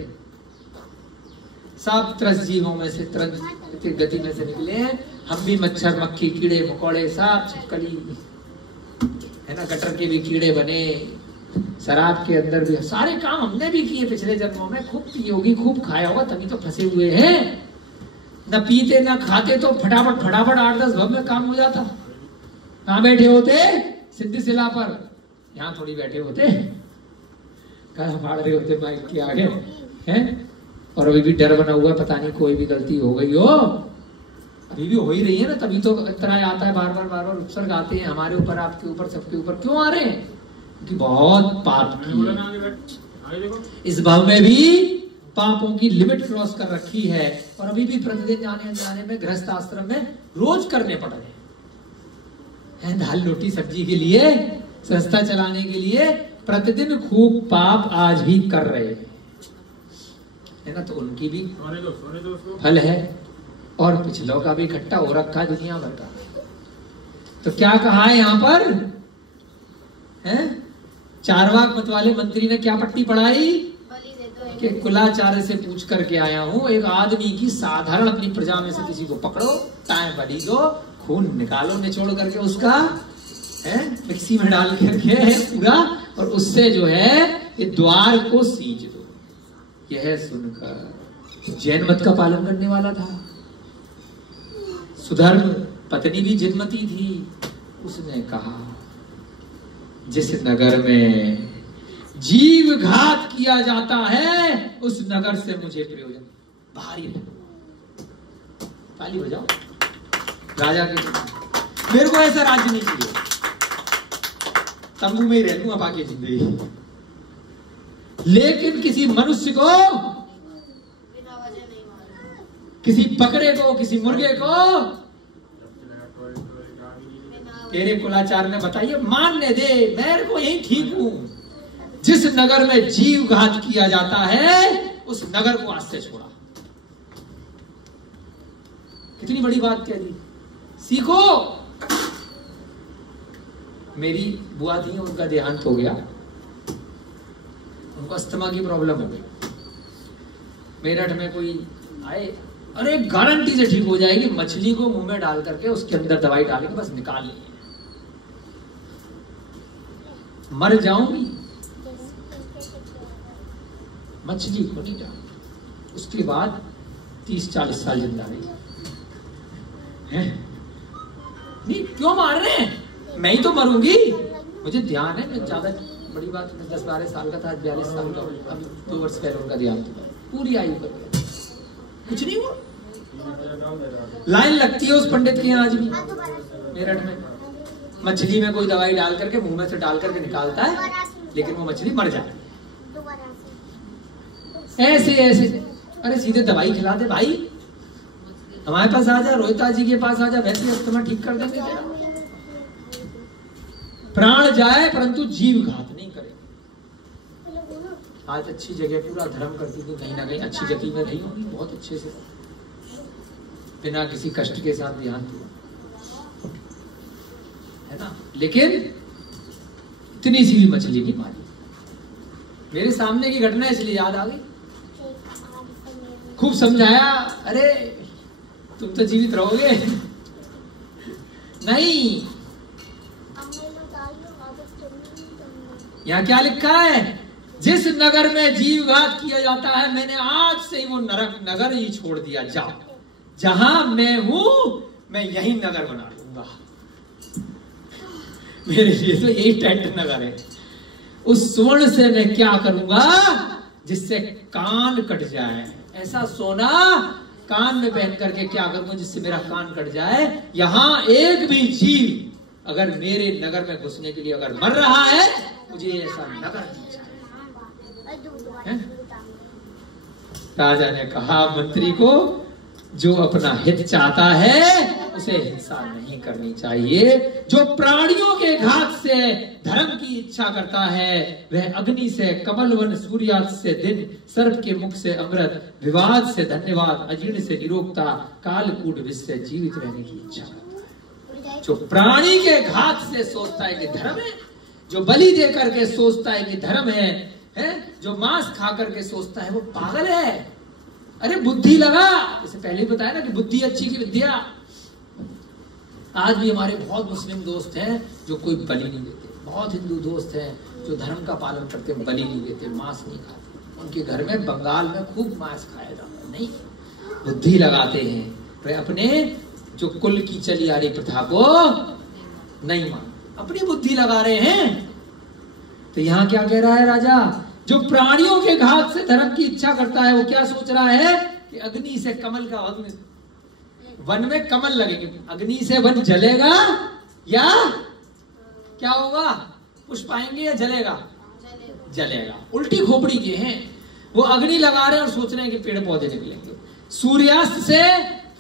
सब 30 जीवों में से 30 गति में से निकले हैं। हम भी मच्छर मक्खी कीड़े मकोड़े सब छिपकली है ना, गटर के भी कीड़े बने, शराब के अंदर भी सारे काम हमने भी किए पिछले जन्मों में। खूब पी होगी, खूब खाया होगा, तभी तो फंसे हुए हैं। न पीते न खाते तो फटाफट फटाफट 8-10 भव में काम हो जाता। कहाँ बैठे होते? सिद्धि शिला पर। यहाँ थोड़ी बैठे होते, कहाँ फाड़ रहे होते माइक के आगे हैं। और अभी भी डर बना हुआ, पता नहीं कोई भी गलती हो गई हो। अभी भी हो ही रही है ना, तभी तो इतना आता है, बार बार उपसर्ग आते हैं हमारे ऊपर, आपके ऊपर, सबके ऊपर। क्यों आ रहे हैं? क्योंकि बहुत पाप किए, इस भाव में भी पापों की लिमिट क्रॉस कर रखी है। और अभी भी प्रतिदिन जाने अनजाने में गृहस्थ आश्रम में रोज करने पड़ रहे हैं। दाल रोटी सब्जी के लिए, संस्था चलाने के लिए प्रतिदिन खूब पाप आज भी कर रहे हैं, है ना। तो उनकी भी फल है और पिछलों का भी इकट्ठा हो रखा है दुनिया भर का। तो क्या कहा है यहाँ पर? हैं? चारवाक मत वाले मंत्री ने क्या पट्टी पढ़ाई कि कुलाचार्य से पूछ करके आया हूं, एक आदमी की साधारण अपनी प्रजा में से किसी को पकड़ो, टाइम बलि दो, खून निकालो निचोड़ करके उसका, है मिक्सी में डाल करके पूरा, और उससे जो है ये द्वार को सींच दो। यह सुनकर जैन मत का पालन करने वाला था, सुधर्म पत्नी भी जिनमती थी। उसने कहा जिस नगर में जीव घात किया जाता है उस नगर से मुझे प्रयोजन भारी है। ताली बजाओ राजा के। मेरे को ऐसा राज्य नहीं चाहिए, तंबू में ही रह लूंगा बाकी जिंदगी, लेकिन किसी मनुष्य को, किसी बकरे को, किसी मुर्गे को तेरे कुलाचार ने बताइए मानने दे, मेरे को यही ठीक हूं। जिस नगर में जीव घात किया जाता है उस नगर को आज से छोड़ा। कितनी बड़ी बात कह दी, सीखो। मेरी बुआ थी, उनका देहांत हो गया, उनको अस्थमा की प्रॉब्लम हो गई। मेरठ में कोई आए अरे गारंटी से ठीक हो जाएगी। मछली को मुंह में डाल करके उसके अंदर दवाई डालेंगे, बस निकाल लेंगे, मर जाऊंगी। मछली को नहीं डाल। उसके बाद 30-40 साल जिंदा रही है। नहीं क्यों मार रहे हैं? मैं ही तो मरूंगी। मुझे ध्यान है, मैं ज्यादा बड़ी बात, मैं 10-12 साल का था, 42 साल का, अभी 2 वर्ष पहले उनका ध्यान था, पूरी आयु पर गया, कुछ नहीं हुआ। लाइन लगती है उस पंडित के यहाँ आज भी मेरठ में। मछली में कोई दवाई डाल करके मुंह में से डाल करके निकालता है, लेकिन वो मछली मर जाती है। ऐसे ऐसे अरे सीधे दवाई खिला दे भाई, हमारे पास आ जा, रोहिता जी के पास आ जा, वैसे अस्थमा ठीक कर देंगे तेरा। प्राण जाए परंतु जीव घात नहीं करे। आज अच्छी जगह पूरा धर्म करती थी, कहीं ना कहीं अच्छी जगह में रही होगी, बहुत अच्छे से, बिना किसी कष्ट के साथ ध्यान दिया, है ना। लेकिन इतनी सी भी मछली नहीं मारी। मेरे सामने की घटना इसलिए याद आ गई, खूब समझाया, अरे तुम तो जीवित रहोगे। नहीं, यहाँ क्या लिखा है? जिस नगर में जीवघात किया जाता है, मैंने आज से ही वो नगर ही छोड़ दिया। जाओ, जहां मैं हूं मैं यही नगर बना लूंगा। मेरे लिए तो यही टेंट नगर है। उस स्वर्ण से मैं क्या करूंगा जिससे कान कट जाए। ऐसा सोना कान में पहन करके क्या करूंगा जिससे मेरा कान कट जाए। यहां एक भी जीव अगर मेरे नगर में घुसने के लिए अगर मर रहा है, मुझे ऐसा नगर दी जाए। राजा ने कहा मंत्री को, जो अपना हित चाहता है उसे हिंसा नहीं करनी चाहिए। जो प्राणियों के घात से धर्म की इच्छा करता है, वह अग्नि से कमलवन, सूर्यास्त से दिन, सर्प के मुख से अमृत, विवाद से धन्यवाद, अजीर्ण से निरोगता, कालकूट विष से जीवित रहने की इच्छा करता है। जो प्राणी के घात से सोचता है कि धर्म है, जो बलि दे करके सोचता है कि धर्म है, जो मांस खा करके सोचता है वो पागल है। अरे बुद्धि लगा, जैसे पहले ही बताया ना कि बुद्धि अच्छी की विद्या। आज भी हमारे बहुत मुस्लिम दोस्त हैं जो कोई बलि नहीं देते, बहुत हिंदू दोस्त हैं जो धर्म का पालन करते हैं, बलि नहीं देते, मांस नहीं खाते। उनके घर में बंगाल में खूब मांस खाया जाता है। नहीं, बुद्धि लगाते हैं, वे अपने जो कुल की चली आ रही प्रथा को नहीं मान, अपनी बुद्धि लगा रहे हैं। तो यहाँ क्या कह रहा है राजा? जो प्राणियों के घात से धर्म की इच्छा करता है, वो क्या सोच रहा है कि अग्नि से कमल का वन में कमल लगेंगे, अग्नि से वन जलेगा या क्या होगा? पुष्प आएंगे या जलेगा? जलेगा। उल्टी खोपड़ी के हैं वो, अग्नि लगा रहे हैं और सोच रहे हैं कि पेड़ पौधे निकलेंगे। सूर्यास्त से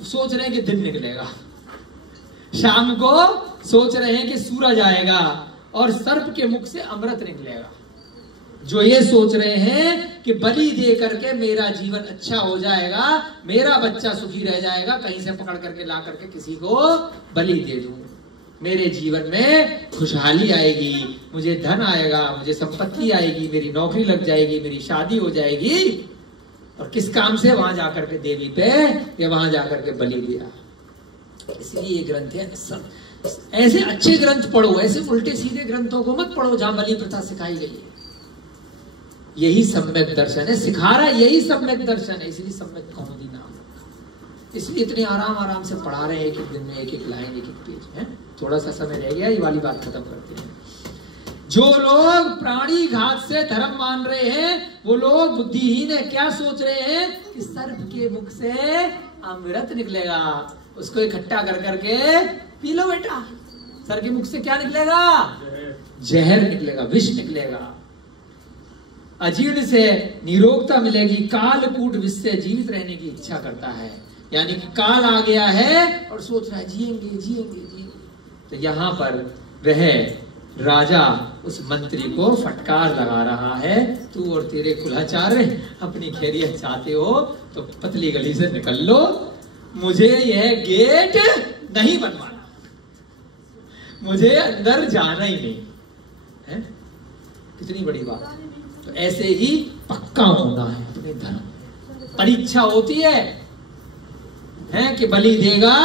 सोच रहे हैं कि दिन निकलेगा, शाम को सोच रहे हैं कि सूरज आएगा, और सर्प के मुख से अमृत निकलेगा। जो ये सोच रहे हैं कि बलि दे करके मेरा जीवन अच्छा हो जाएगा, मेरा बच्चा सुखी रह जाएगा, कहीं से पकड़ करके ला करके किसी को बलि दे दूं, मेरे जीवन में खुशहाली आएगी, मुझे धन आएगा, मुझे संपत्ति आएगी, मेरी नौकरी लग जाएगी, मेरी शादी हो जाएगी। और किस काम से? वहां जाकर के देवी पे या वहां जाकर के बलि दिया। इसलिए ये ग्रंथ है, सब ऐसे अच्छे ग्रंथ पढ़ो, ऐसे उल्टे सीधे ग्रंथों को मत पढ़ो जहां बलि प्रथा सिखाई गई है। यही सम्यक दर्शन है, सिखा रहा है, यही सम्यक दर्शन है, इसलिए सम्यक कौमुदी नाम रखा। इसलिए इतने आराम आराम से पढ़ा रहे हैं, एक एक दिन में एक एक लाइन, एक एक पेज है। थोड़ा सा समय रह गया, ये वाली बात खत्म करते हैं। जो लोग प्राणी घात से धर्म मान रहे हैं, वो लोग बुद्धिहीन है। क्या सोच रहे हैं कि सर्प के मुख से अमृत निकलेगा, उसको इकट्ठा कर करके पी लो बेटा। सर के मुख से क्या निकलेगा? जहर निकलेगा, विष निकलेगा। अजीर्ण से निरोगता मिलेगी, कालकूट विष से जीवित रहने की इच्छा करता है, यानी कि काल आ गया है और सोच रहा है जिएंगे जिएंगे जिएंगे। तो यहाँ पर वह राजा उस मंत्री को फटकार लगा रहा है, तू और तेरे कुलाचार्य अपनी खैरियत चाहते हो तो पतली गली से निकल लो, मुझे यह गेट नहीं बनवाना, मुझे अंदर जाना ही नहीं है। कितनी बड़ी बात है। तो ऐसे ही पक्का होना है अपने धर्म। परीक्षा होती है, है कि बलि देगा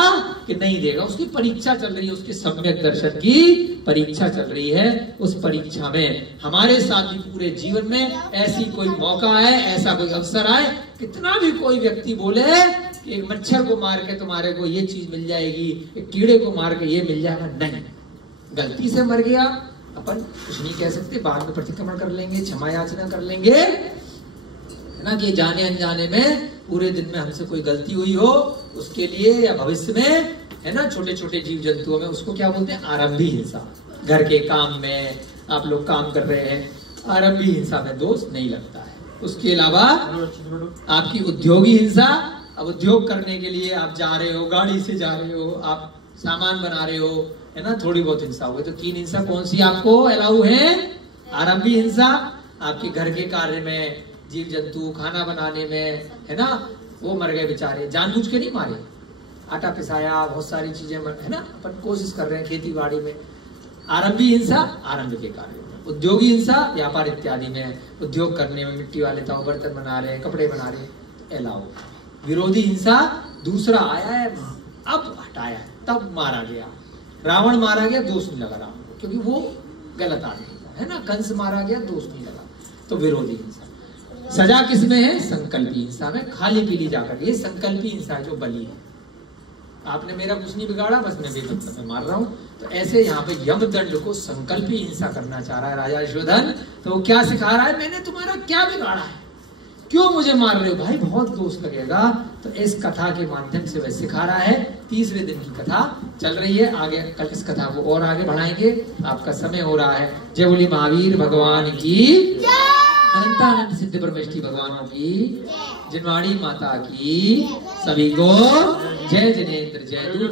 कि नहीं देगा। उसकी परीक्षा चल रही है, उसके सम्यक दर्शन की परीक्षा चल रही है। उस परीक्षा में हमारे साथ भी पूरे जीवन में ऐसी कोई मौका आए, ऐसा कोई अवसर आए, कितना भी कोई व्यक्ति बोले कि एक मच्छर को मार के तुम्हारे को ये चीज मिल जाएगी, एक कीड़े को मार के ये मिल जाएगा, नहीं। गलती से मर गया, अपन कुछ नहीं कह सकते, बाद में प्रतिक्रमण कर लेंगे, क्षमा याचना कर लेंगे, है ना। कि जाने अनजाने में पूरे दिन में हमसे कोई गलती हुई हो, उसके लिए या भविष्य में, है ना, छोटे छोटे जीव जंतुओं में, उसको क्या बोलते हैं, आरंभी हिंसा। घर के काम में आप लोग काम कर रहे हैं, आरंभी हिंसा में दोष नहीं लगता है। उसके अलावा आपकी उद्योगी हिंसा, अब उद्योग करने के लिए आप जा रहे हो, गाड़ी से जा रहे हो, आप सामान बना रहे हो, है ना, थोड़ी बहुत हिंसा हो गई। तो 3 हिंसा कौन सी आपको अलाउ है? आरंभी हिंसा, आपके घर के कार्य में, जीव जंतु खाना बनाने में, है ना, वो मर गए बेचारे, जानबूझ के नहीं मारे, आटा पिसाया, बहुत सारी चीजें, है ना, अपन कोशिश कर रहे हैं खेती बाड़ी में। आरंभी हिंसा आरंभ के कार्य में। उद्योगी हिंसा व्यापार इत्यादि में, उद्योग करने में, मिट्टी वाले ताऊ बर्तन बना रहे हैं, कपड़े बना रहे हैं, अलाउ। विरोधी हिंसा, दूसरा आया है, अब हटाया है, तब मारा गया। रावण मारा गया, दोष नहीं लगा रावण को, क्योंकि वो गलत आदमी था, है ना। कंस मारा गया, दोष नहीं लगा, तो विरोधी हिंसा। सजा किसमें है? संकल्पी हिंसा में, खाली पीली जाकर। ये संकल्पी हिंसा है, जो बलि है। आपने मेरा कुछ नहीं बिगाड़ा, बस मैं बेतुक में मार रहा हूँ। तो ऐसे यहाँ पे यमदंड को संकल्पी हिंसा करना चाह रहा है राजा शोधन। तो वो क्या सिखा रहा है? मैंने तुम्हारा क्या बिगाड़ा है, क्यों मुझे मार रहे हो भाई, बहुत दोष लगेगा। तो इस कथा के माध्यम से वह सिखा रहा है। 30वें दिन की कथा चल रही है, आगे कल इस कथा को और आगे बढ़ाएंगे। आपका समय हो रहा है। जय बोली महावीर भगवान की, अनंतानंद सिद्ध परमेष्ठी भगवानों की, जिनवाड़ी माता की, सभी को जय जिनेन्द्र, जय दूर।